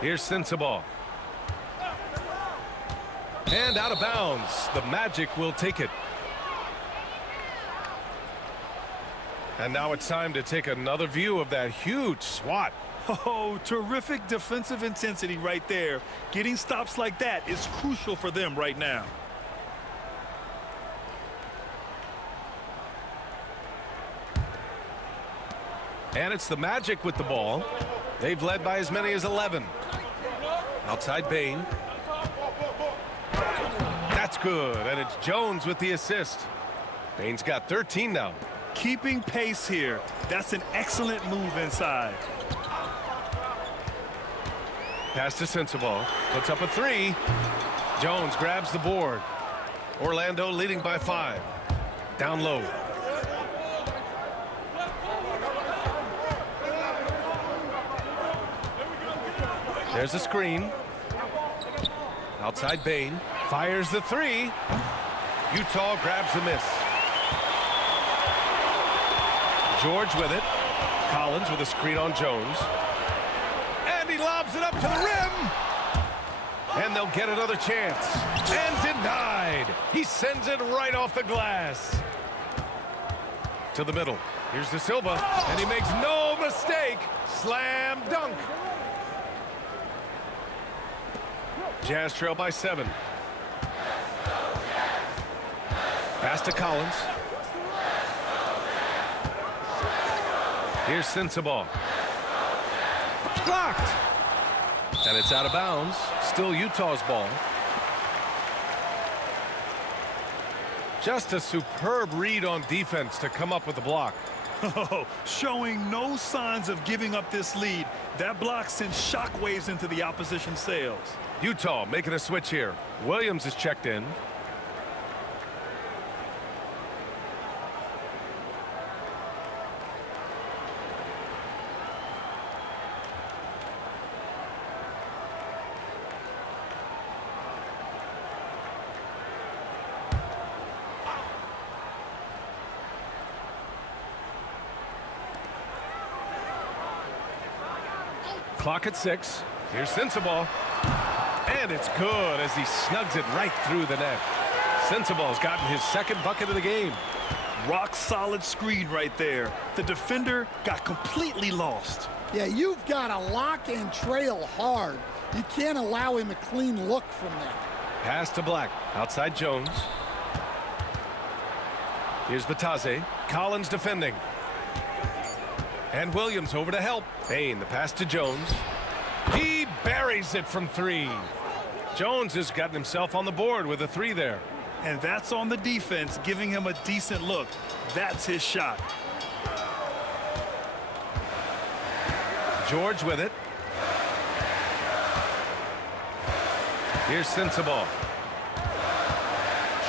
Here's Sensabaugh. And out of bounds. The Magic will take it. And now it's time to take another view of that huge swat. Oh, terrific defensive intensity right there. Getting stops like that is crucial for them right now. And it's the Magic with the ball. They've led by as many as 11. Outside BANE. That's good, and it's Jones with the assist. BANE's got 13 now. Keeping pace here. That's an excellent move inside. Pass to Sensabaugh. Puts up a 3. Jones grabs the board. Orlando leading by 5. Down low. There's a screen. Outside BANE. Fires the 3. Utah grabs the miss. George with it. Collins with a screen on Jones. And he lobs it up to the rim. And they'll get another chance. And denied. He sends it right off the glass. To the middle. Here's De Silva. And he makes no mistake. Slam dunk. Jazz trail by 7. Pass to Collins. Here's Sensabaugh. Blocked. And it's out of bounds. Still Utah's ball. Just a superb read on defense to come up with the block. Oh, showing no signs of giving up this lead. That block sends shockwaves into the opposition sails. Utah making a switch here. Williams is checked in. Clock at 6. Here's Sensabaugh. And it's good as he snugs it right through the net. Sensabaugh's gotten his second bucket of the game. Rock solid screen right there. The defender got completely lost. Yeah, you've got to lock and trail hard. You can't allow him a clean look from that. Pass to Black. Outside Jones. Here's Batase. Collins defending. And Williams over to help. BANE, the pass to Jones. He buries it from 3. Jones has gotten himself on the board with a 3 there. And that's on the defense, giving him a decent look. That's his shot. George with it. Here's Sensabaugh.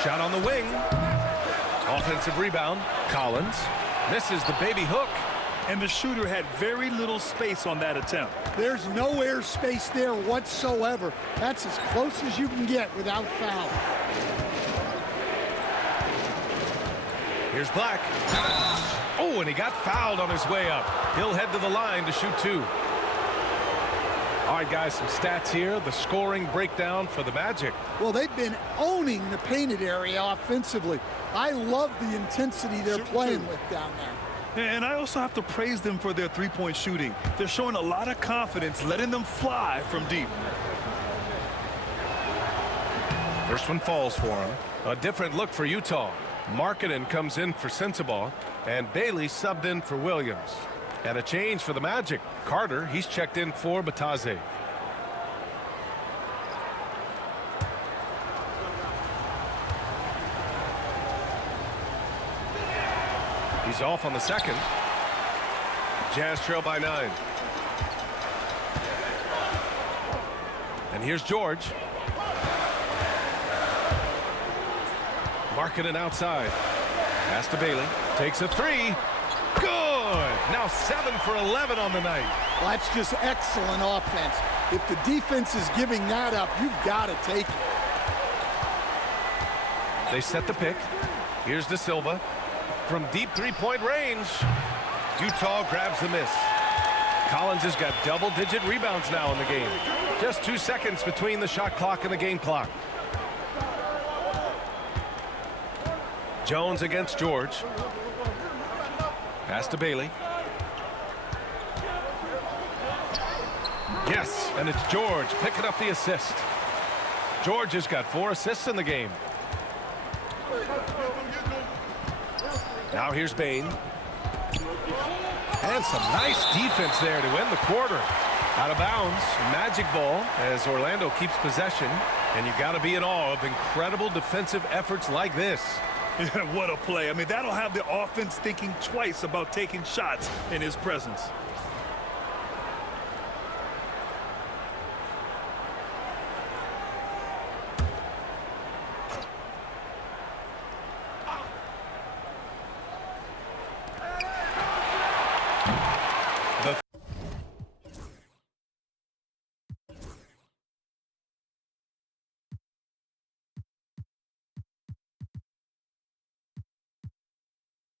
Shot on the wing. Offensive rebound. Collins misses the baby hook. And the shooter had very little space on that attempt. There's no air space there whatsoever. That's as close as you can get without foul. Here's Black. Oh, and he got fouled on his way up. He'll head to the line to shoot two. All right, guys, some stats here. The scoring breakdown for the Magic. Well, they've been owning the painted area offensively. I love the intensity they're playing with down there. And I also have to praise them for their three-point shooting. They're showing a lot of confidence, letting them fly from deep. First one falls for him. A different look for Utah. Markkanen comes in for Sensabaugh, and Bailey subbed in for Williams. And a change for the Magic. Carter, he's checked in for Bataze. He's off on the second. Jazz trail by 9. And here's George. Markkanen outside. Pass to Bailey. Takes a three. Good. Now 7 for 11 on the night. Well, that's just excellent offense. If the defense is giving that up, you've got to take it. They set the pick. Here's De Silva. From deep three-point range, Utah grabs the miss. Collins has got double-digit rebounds now in the game. Just 2 seconds between the shot clock and the game clock. Jones against George. Pass to Bailey. Yes, and it's George picking up the assist. George has got 4 assists in the game. Now here's Bane. And some nice defense there to end the quarter. Out of bounds, Magic ball as Orlando keeps possession. And you got to be in awe of incredible defensive efforts like this. What a play. I mean, that'll have the offense thinking twice about taking shots in his presence.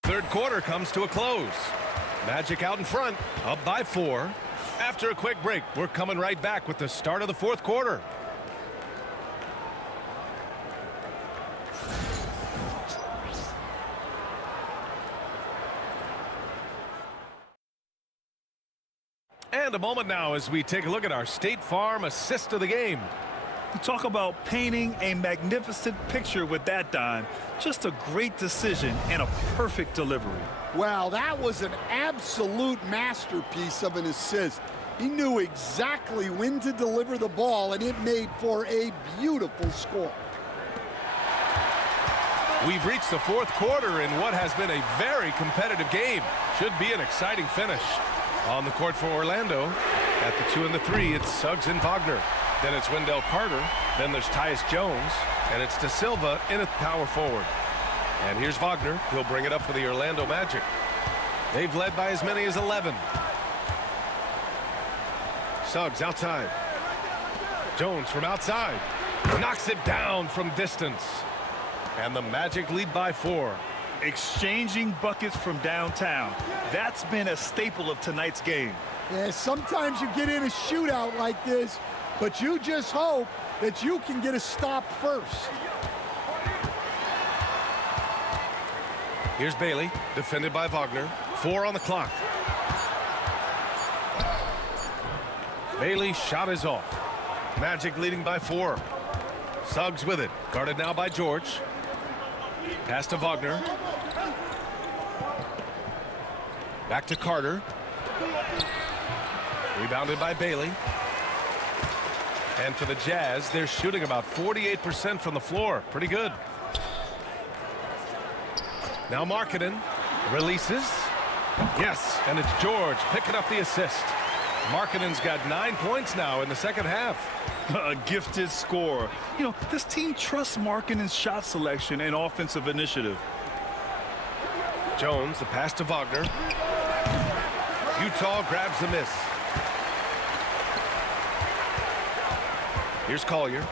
Third quarter comes to a close. Magic out in front, up by 4. After a quick break, we're coming right back with the start of the fourth quarter. And a moment now as we take a look at our State Farm assist of the game. You talk about painting a magnificent picture with that, Don. Just a great decision and a perfect delivery. Well, that was an absolute masterpiece of an assist. He knew exactly when to deliver the ball, and it made for a beautiful score. We've reached the fourth quarter in what has been a very competitive game. Should be an exciting finish. On the court for Orlando, at the 2 and the 3, it's Suggs and Wagner. Then it's Wendell Carter. Then there's Tyus Jones. And it's De Silva in at power forward. And here's Wagner. He'll bring it up for the Orlando Magic. They've led by as many as 11. Suggs outside. Jones from outside. Knocks it down from distance. And the Magic lead by 4. Exchanging buckets from downtown. That's been a staple of tonight's game. Yeah, sometimes you get in a shootout like this, but you just hope that you can get a stop first. Here's Bailey, defended by Wagner. 4 on the clock. Bailey's shot is off. Magic leading by 4. Suggs with it, guarded now by George. Pass to Wagner. Back to Carter. Rebounded by Bailey. And for the Jazz, they're shooting about 48% from the floor. Pretty good. Now Markkanen releases. Yes, and it's George picking up the assist. Markkanen's got 9 points now in the second half. A gifted scorer. You know, this team trusts Markkanen's shot selection and offensive initiative. Jones, the pass to Wagner. Utah grabs the miss. Here's Collier.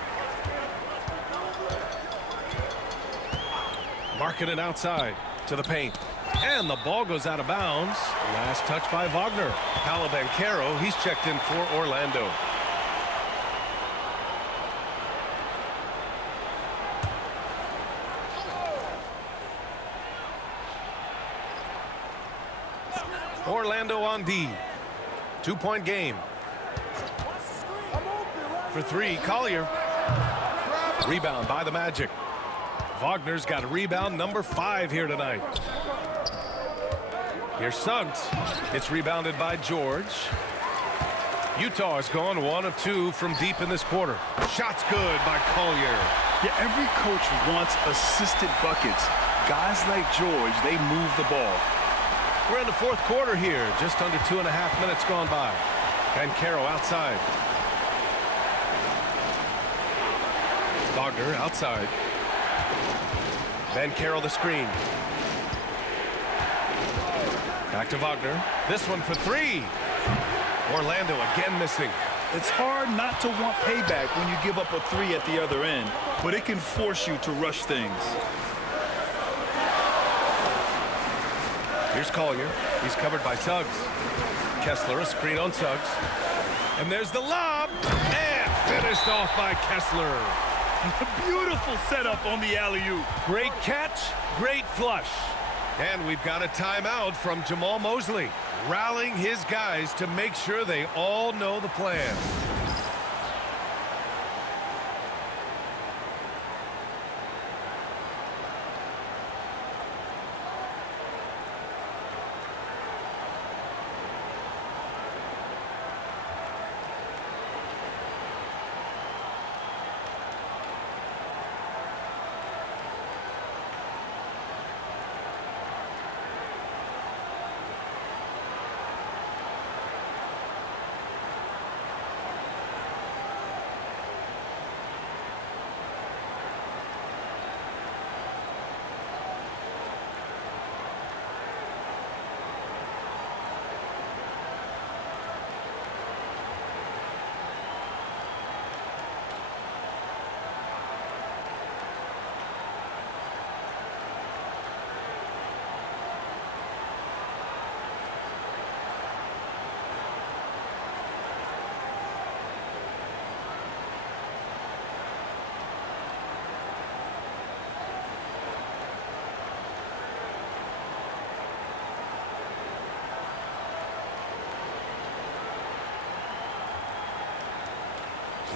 Markkanen outside to the paint. And the ball goes out of bounds. Last touch by Wagner. Paolo Banchero, he's checked in for Orlando. Orlando on D. 2-point game. For three, Collier. Rebound by the Magic. Wagner's got a rebound number 5 here tonight. Here's Suggs. It's rebounded by George. Utah has gone 1 of 2 from deep in this quarter. Shot's good by Collier. Yeah, every coach wants assisted buckets. Guys like George, they move the ball. We're in the fourth quarter here. Just under 2.5 minutes gone by. Banchero outside. Wagner outside. Banchero the screen. Back to Wagner. This one for 3. Orlando again missing. It's hard not to want payback when you give up a 3 at the other end, but it can force you to rush things. Here's Collier. He's covered by Suggs. Kessler, a screen on Suggs. And there's the lob. And finished off by Kessler. Beautiful setup on the alley-oop. Great catch, great flush. And we've got a timeout from Jamal Mosley, rallying his guys to make sure they all know the plan.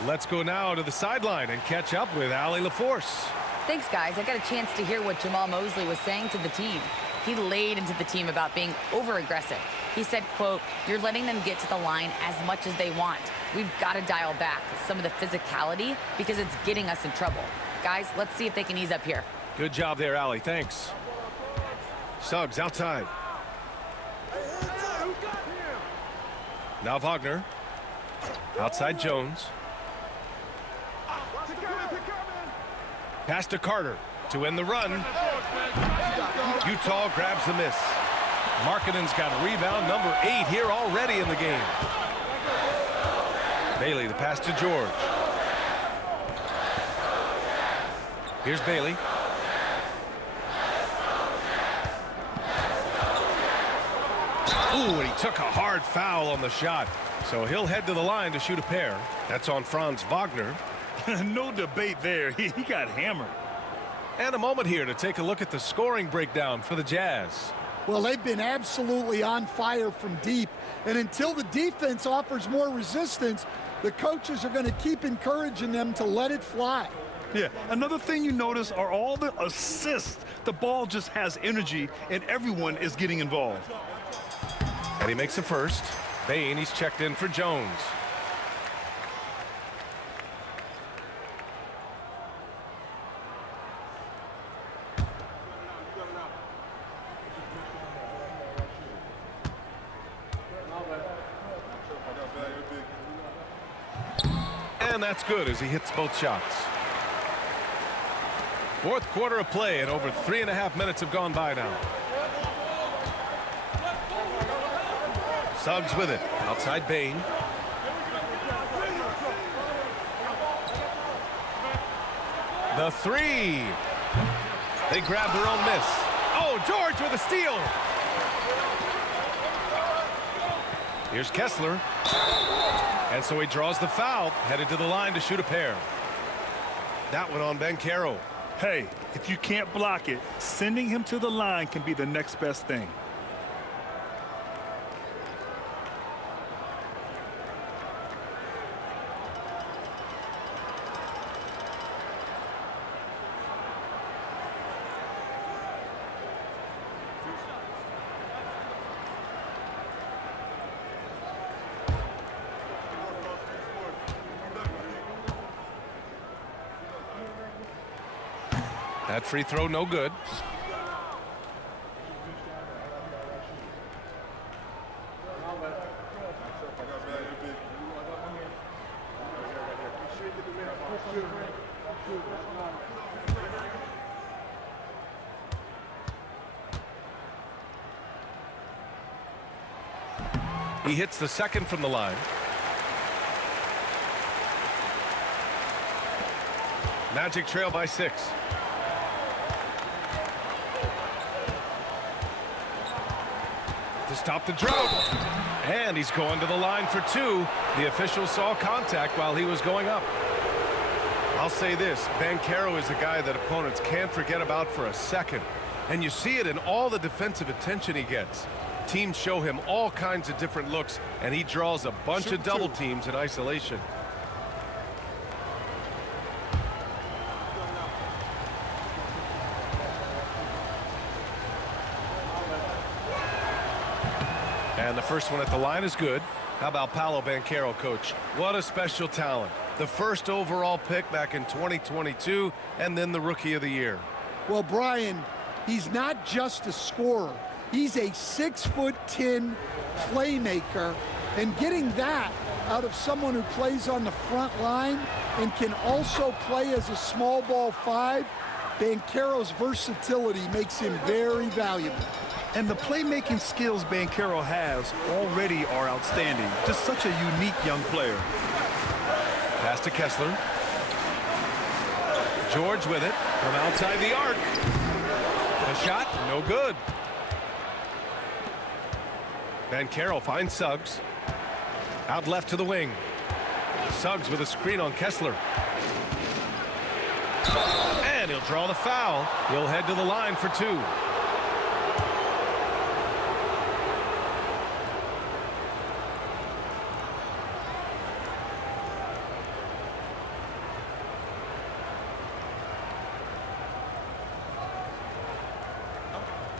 Let's go now to the sideline and catch up with Allie LaForce. Thanks, guys. I got a chance to hear what Jamal Mosley was saying to the team. He laid into the team about being over-aggressive. He said, quote, "You're letting them get to the line as much as they want. We've got to dial back some of the physicality because it's getting us in trouble. Guys, let's see if they can ease up here." Good job there, Allie. Thanks. Suggs outside. Now Wagner. Outside Jones. Pass to Carter to end the run. Utah grabs the miss. Markkanen's got a rebound number 8 here already in the game. Bailey, the pass to George. Here's Bailey. Ooh, and he took a hard foul on the shot. So he'll head to the line to shoot a pair. That's on Franz Wagner. No debate there. He got hammered. And a moment here to take a look at the scoring breakdown for the Jazz. Well, they've been absolutely on fire from deep. And until the defense offers more resistance, the coaches are going to keep encouraging them to let it fly. Yeah, another thing you notice are all the assists. The ball just has energy, and everyone is getting involved. And he makes a first. BANE, he's checked in for Jones. And that's good as he hits both shots. Fourth quarter of play, and over 3.5 minutes have gone by now. Suggs with it. Outside BANE. The three. They grab their own miss. Oh, George with a steal. Here's Kessler. And so he draws the foul, headed to the line to shoot a pair. That one on Banchero. Hey, if you can't block it, sending him to the line can be the next best thing. That free throw no good. He hits the second from the line. Magic trail by 6. To stop the drought. And he's going to the line for 2. The official saw contact while he was going up. I'll say this, Banchero is a guy that opponents can't forget about for a second. And you see it in all the defensive attention he gets. Teams show him all kinds of different looks, and he draws a bunch of double teams in isolation. And the first one at the line is good. How about Paolo Banchero, coach? What a special talent. The first overall pick back in 2022, and then the Rookie of the Year. Well, Brian, he's not just a scorer. He's a 6'10" playmaker, and getting that out of someone who plays on the front line and can also play as a small ball 5, Banchero's versatility makes him very valuable. And the playmaking skills Banchero has already are outstanding. Just such a unique young player. Pass to Kessler. George with it from outside the arc. The shot, no good. Banchero finds Suggs. Out left to the wing. Suggs with a screen on Kessler. And he'll draw the foul. He'll head to the line for 2.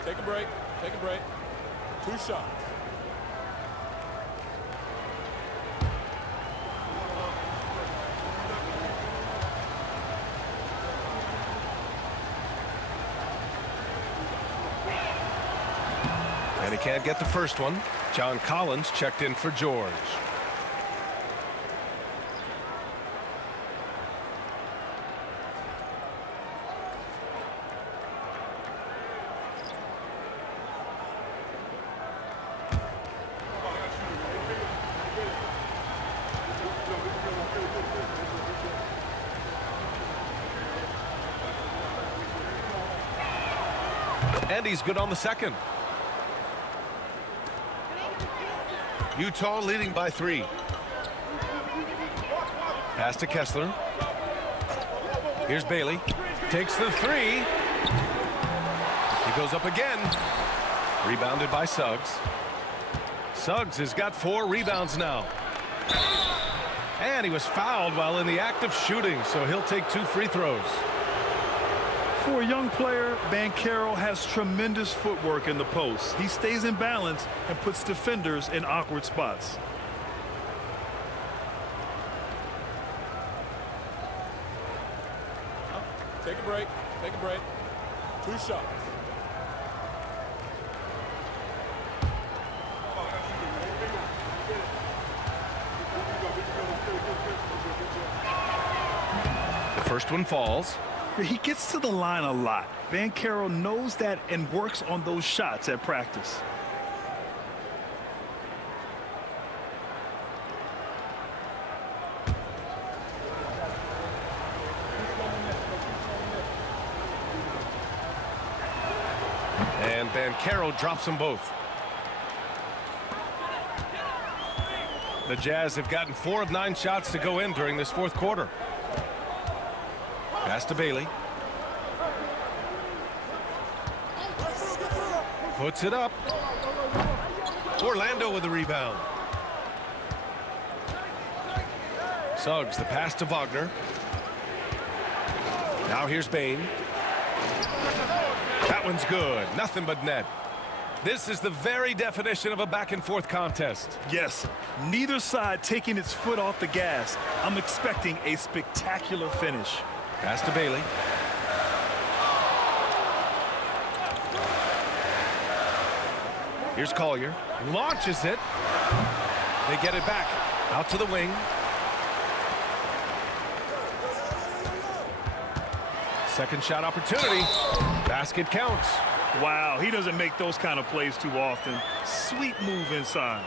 Take a break. Take a break. 2 shots. And he can't get the first one. John Collins checked in for George. And he's good on the second. Utah leading by 3. Pass to Kessler. Here's Bailey. Takes the 3. He goes up again. Rebounded by Suggs. Suggs has got 4 rebounds now. And he was fouled while in the act of shooting, so he'll take 2 free throws. For a young player, Banchero has tremendous footwork in the post. He stays in balance and puts defenders in awkward spots. Take a break. Take a break. 2 shots. First one falls. He gets to the line a lot. Banchero knows that and works on those shots at practice. And Banchero drops them both. The Jazz have gotten 4 of 9 shots to go in during this fourth quarter. Pass to Bailey. Puts it up. Orlando with the rebound. Suggs, the pass to Wagner. Now here's BANE. That one's good. Nothing but net. This is the very definition of a back-and-forth contest. Yes, neither side taking its foot off the gas. I'm expecting a spectacular finish. Pass to Bailey. Here's Collier. Launches it. They get it back. Out to the wing. Second shot opportunity. Basket counts. Wow, he doesn't make those kind of plays too often. Sweet move inside.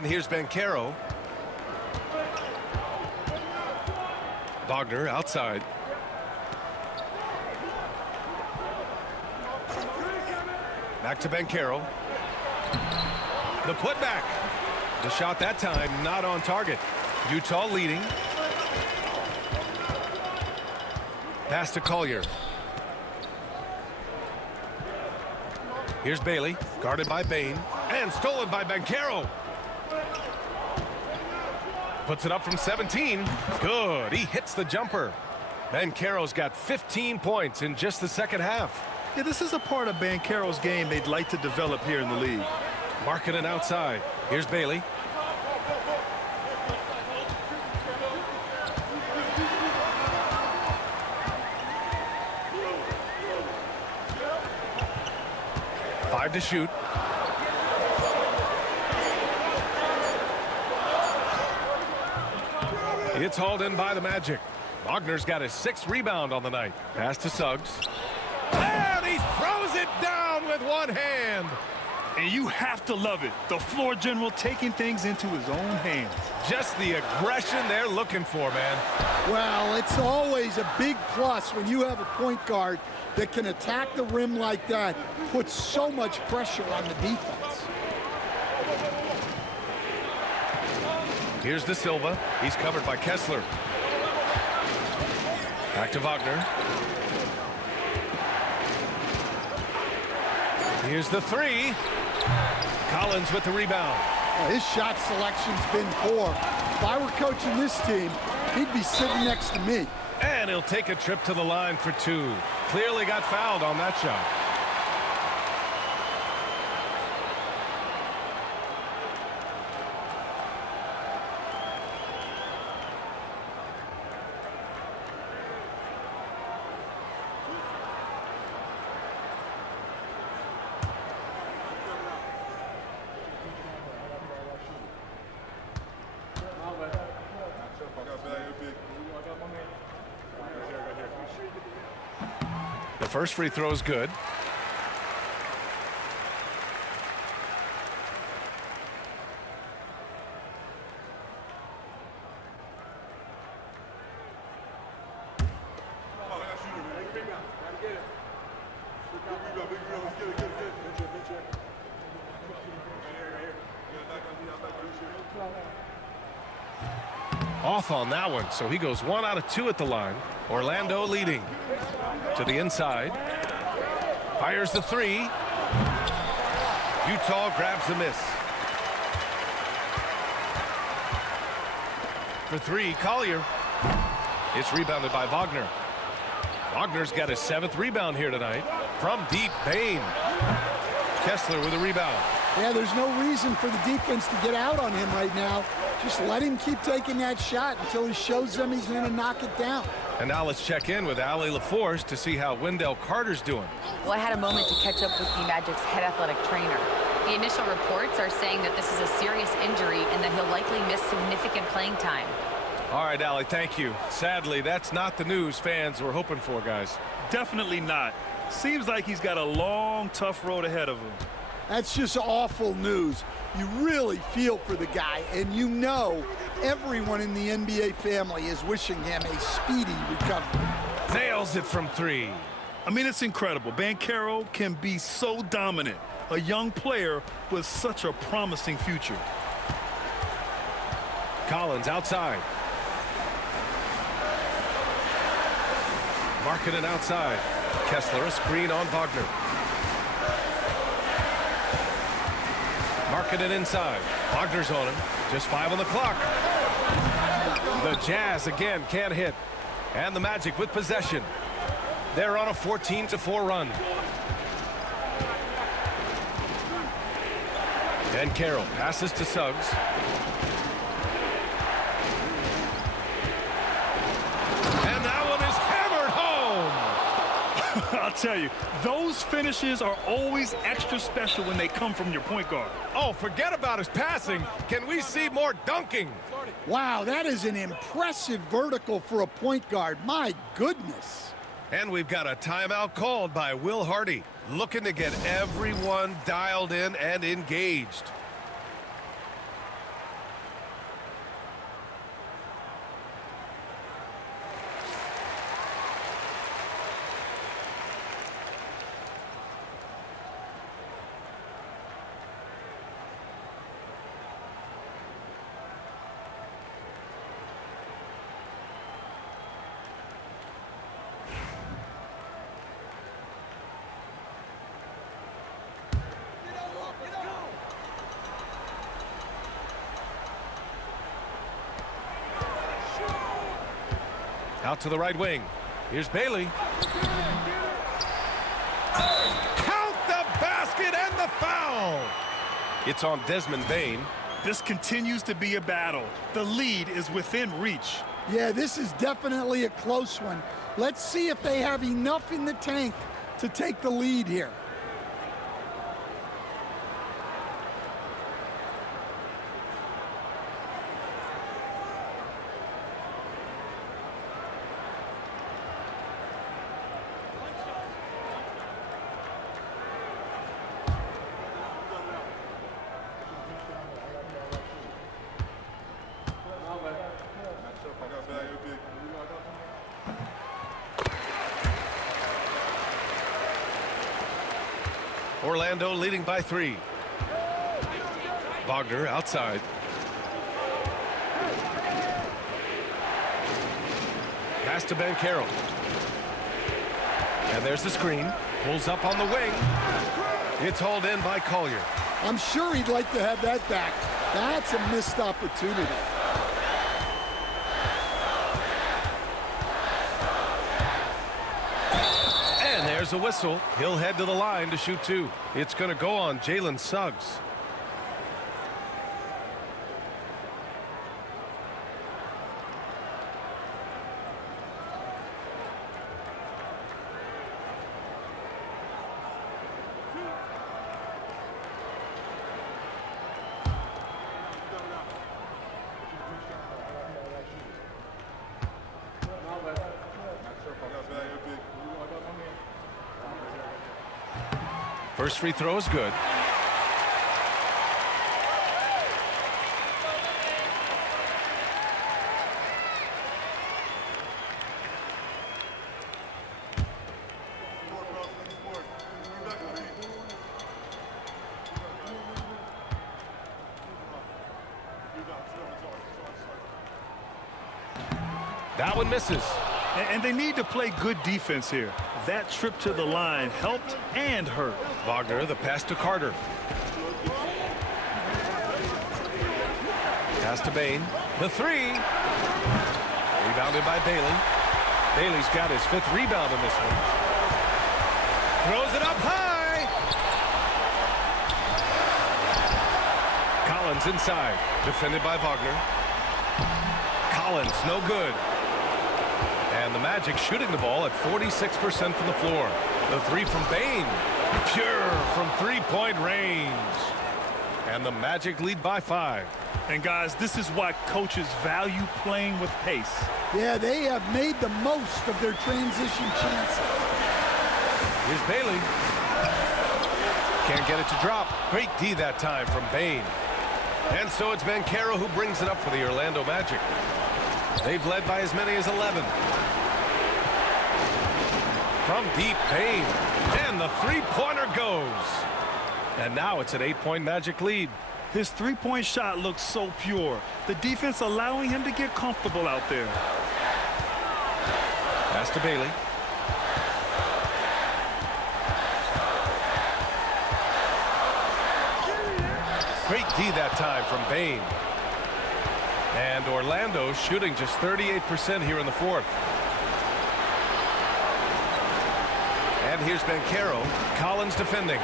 And here's Banchero. Wagner outside. Back to Banchero. The putback. The shot that time not on target. Utah leading. Pass to Collier. Here's Bailey, guarded by BANE, and stolen by Banchero. Puts it up from 17. Good. He hits the jumper. Banchero's got 15 points in just the second half. Yeah, this is a part of Banchero's game they'd like to develop here in the league. Marking it outside. Here's Bailey. Five to shoot. It's hauled in by the Magic. Wagner's got his 6th rebound on the night. Pass to Suggs. And he throws it down with one hand. And you have to love it. The floor general taking things into his own hands. Just the aggression they're looking for, man. Well, it's always a big plus when you have a point guard that can attack the rim like that, puts so much pressure on the defense. Here's De Silva. He's covered by Kessler. Back to Wagner. Here's the 3. Collins with the rebound. Well, his shot selection's been poor. If I were coaching this team, he'd be sitting next to me. And he'll take a trip to the line for 2. Clearly got fouled on that shot. The first free throw is good. Off on that one, so he goes 1 out of 2 at the line. Orlando leading. To the inside. Fires the 3. Utah grabs the miss. For 3, Collier. It's rebounded by Wagner. Wagner's got his 7th rebound here tonight. From deep, BANE. Kessler with a rebound. Yeah, there's no reason for the defense to get out on him right now. Just let him keep taking that shot until he shows them he's going to knock it down. And now let's check in with Allie LaForce to see how Wendell Carter's doing. Well, I had a moment to catch up with the Magic's head athletic trainer. The initial reports are saying that this is a serious injury and that he'll likely miss significant playing time. All right, Allie, thank you. Sadly, that's not the news fans were hoping for, guys. Definitely not. Seems like he's got a long, tough road ahead of him. That's just awful news. You really feel for the guy, and you know everyone in the NBA family is wishing him a speedy recovery. Nails it from 3. I mean, it's incredible. Banchero can be so dominant. A young player with such a promising future. Collins outside. Markkanen outside. Kessler a screen on Wagner. Markkanen inside. Wagner's on him. Just 5 on the clock. The Jazz again can't hit. And the Magic with possession. They're on a 14-4 run. And Carroll passes to Suggs. And that one is hammered home. I'll tell you, those finishes are always extra special when they come from your point guard. Oh, forget about his passing. Can we see more dunking? Wow, that is an impressive vertical for a point guard. My goodness. And we've got a timeout called by Will Hardy, looking to get everyone dialed in and engaged. Out to the right wing. Here's Bailey. Count the basket and the foul. It's on Desmond Bane. This continues to be a battle. The lead is within reach. Yeah, this is definitely a close one. Let's see if they have enough in the tank to take the lead here. Orlando leading by 3. Wagner outside. Pass to Banchero. And there's the screen. Pulls up on the wing. It's hauled in by Collier. I'm sure he'd like to have that back. That's a missed opportunity. And there's a whistle. He'll head to the line to shoot 2. It's going to go on Jalen Suggs. First free throw is good. That one misses. And they need to play good defense here. That trip to the line helped and hurt. Wagner, the pass to Carter. Pass to BANE. The three. Rebounded by Bailey. Bailey's got his 5th rebound in this one. Throws it up high. Collins inside. Defended by Wagner. Collins, no good. And the Magic shooting the ball at 46% from the floor. The three from BANE. Pure from three-point range. And the Magic lead by 5. And guys, this is why coaches value playing with pace. Yeah, they have made the most of their transition chances. Here's Bailey. Can't get it to drop. Great D that time from BANE. And so it's Banchero who brings it up for the Orlando Magic. They've led by as many as 11. From deep, BANE. And the three-pointer goes. And now it's an 8-point Magic lead. His three-point shot looks so pure. The defense allowing him to get comfortable out there. Pass to Bailey. Great D that time from BANE. And Orlando shooting just 38% here in the 4th. And here's Banchero. Collins defending.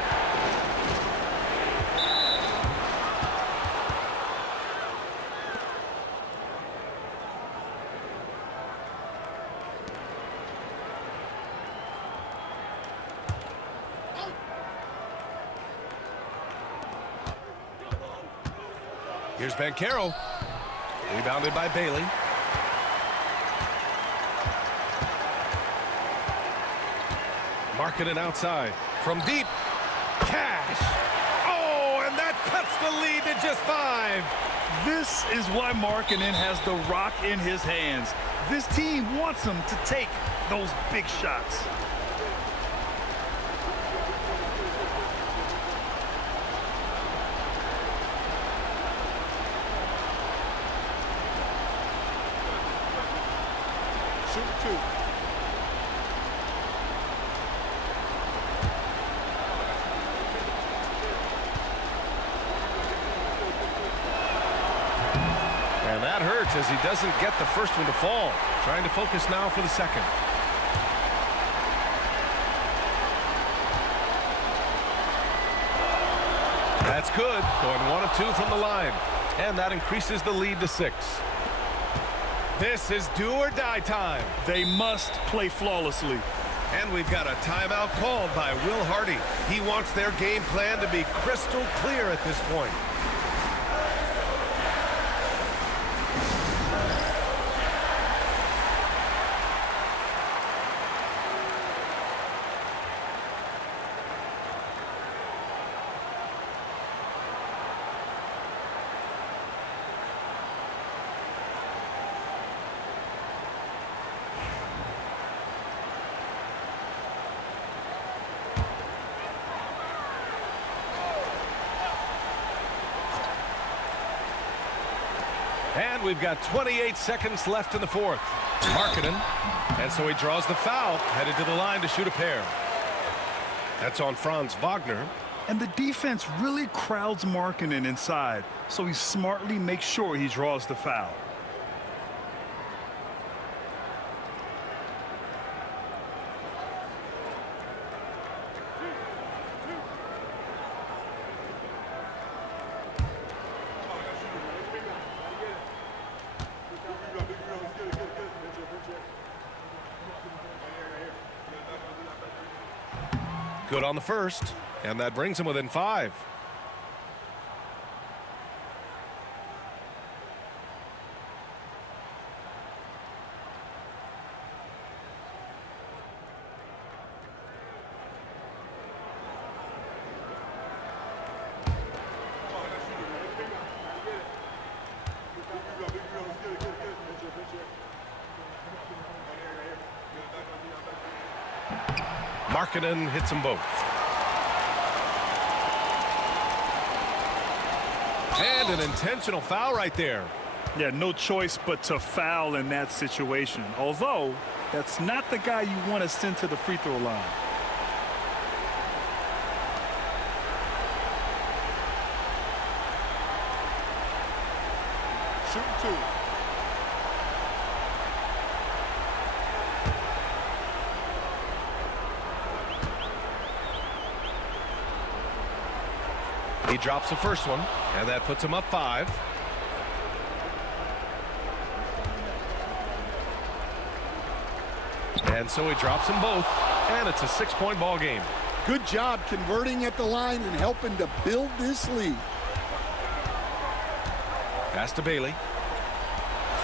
Here's Banchero. Rebounded by Bailey. Marking it outside. From deep. Cash. Oh, and that cuts the lead to just 5. This is why Markkanen has the rock in his hands. This team wants him to take those big shots. Shoot 2. And that hurts as he doesn't get the first one to fall. Trying to focus now for the second. That's good. Going 1 of 2 from the line. And that increases the lead to 6. This is do or die time. They must play flawlessly. And we've got a timeout called by Will Hardy. He wants their game plan to be crystal clear at this point. And we've got 28 seconds left in the 4th. Markkanen. And so he draws the foul, headed to the line to shoot a pair. That's on Franz Wagner. And the defense really crowds Markkanen inside, so he smartly makes sure he draws the foul. Good on the first, and that brings him within 5. Markkanen hits them both. And an intentional foul right there. Yeah, no choice but to foul in that situation. Although, that's not the guy you want to send to the free throw line. Shooting 2. He drops the first one, and that puts him up 5. And so he drops them both, and it's a 6-point ball game. Good job converting at the line and helping to build this lead. Pass to Bailey.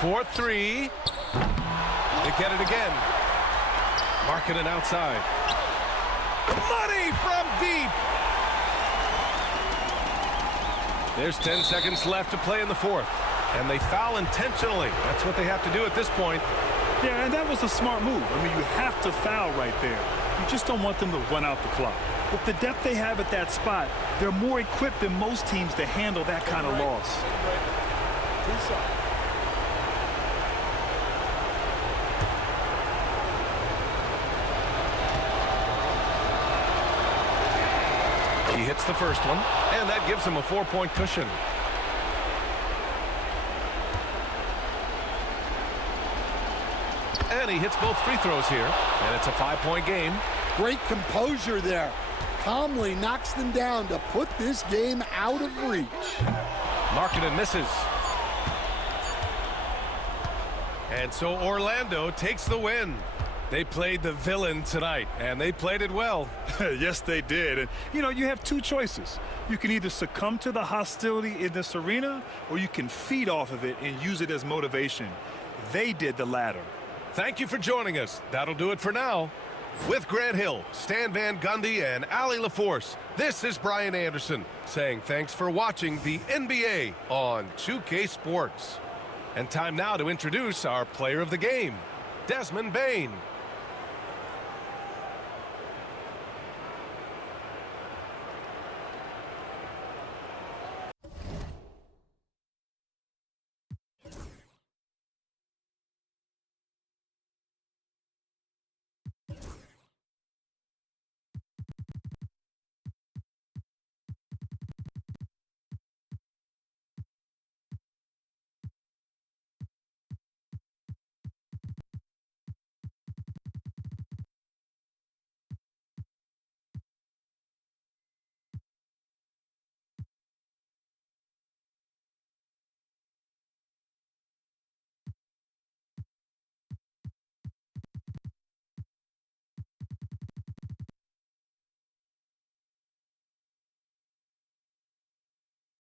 4-3. They get it again. Marking it outside. Money from deep. There's 10 seconds left to play in the fourth. And they foul intentionally. That's what they have to do at this point. Yeah, and that was a smart move. I mean, you have to foul right there. You just don't want them to run out the clock. With the depth they have at that spot, they're more equipped than most teams to handle that kind of loss. He hits the first one, and that gives him a 4-point cushion. And he hits both free throws here, and it's a 5-point game. Great composure there. Calmly knocks them down to put this game out of reach. Markkanen misses. And so Orlando takes the win. They played the villain tonight, and they played it well. Yes, they did. And, you know, you have two choices. You can either succumb to the hostility in this arena, or you can feed off of it and use it as motivation. They did the latter. Thank you for joining us. That'll do it for now. With Grant Hill, Stan Van Gundy, and Ali LaForce, this is Brian Anderson saying thanks for watching the NBA on 2K Sports. And time now to introduce our player of the game, Desmond BANE.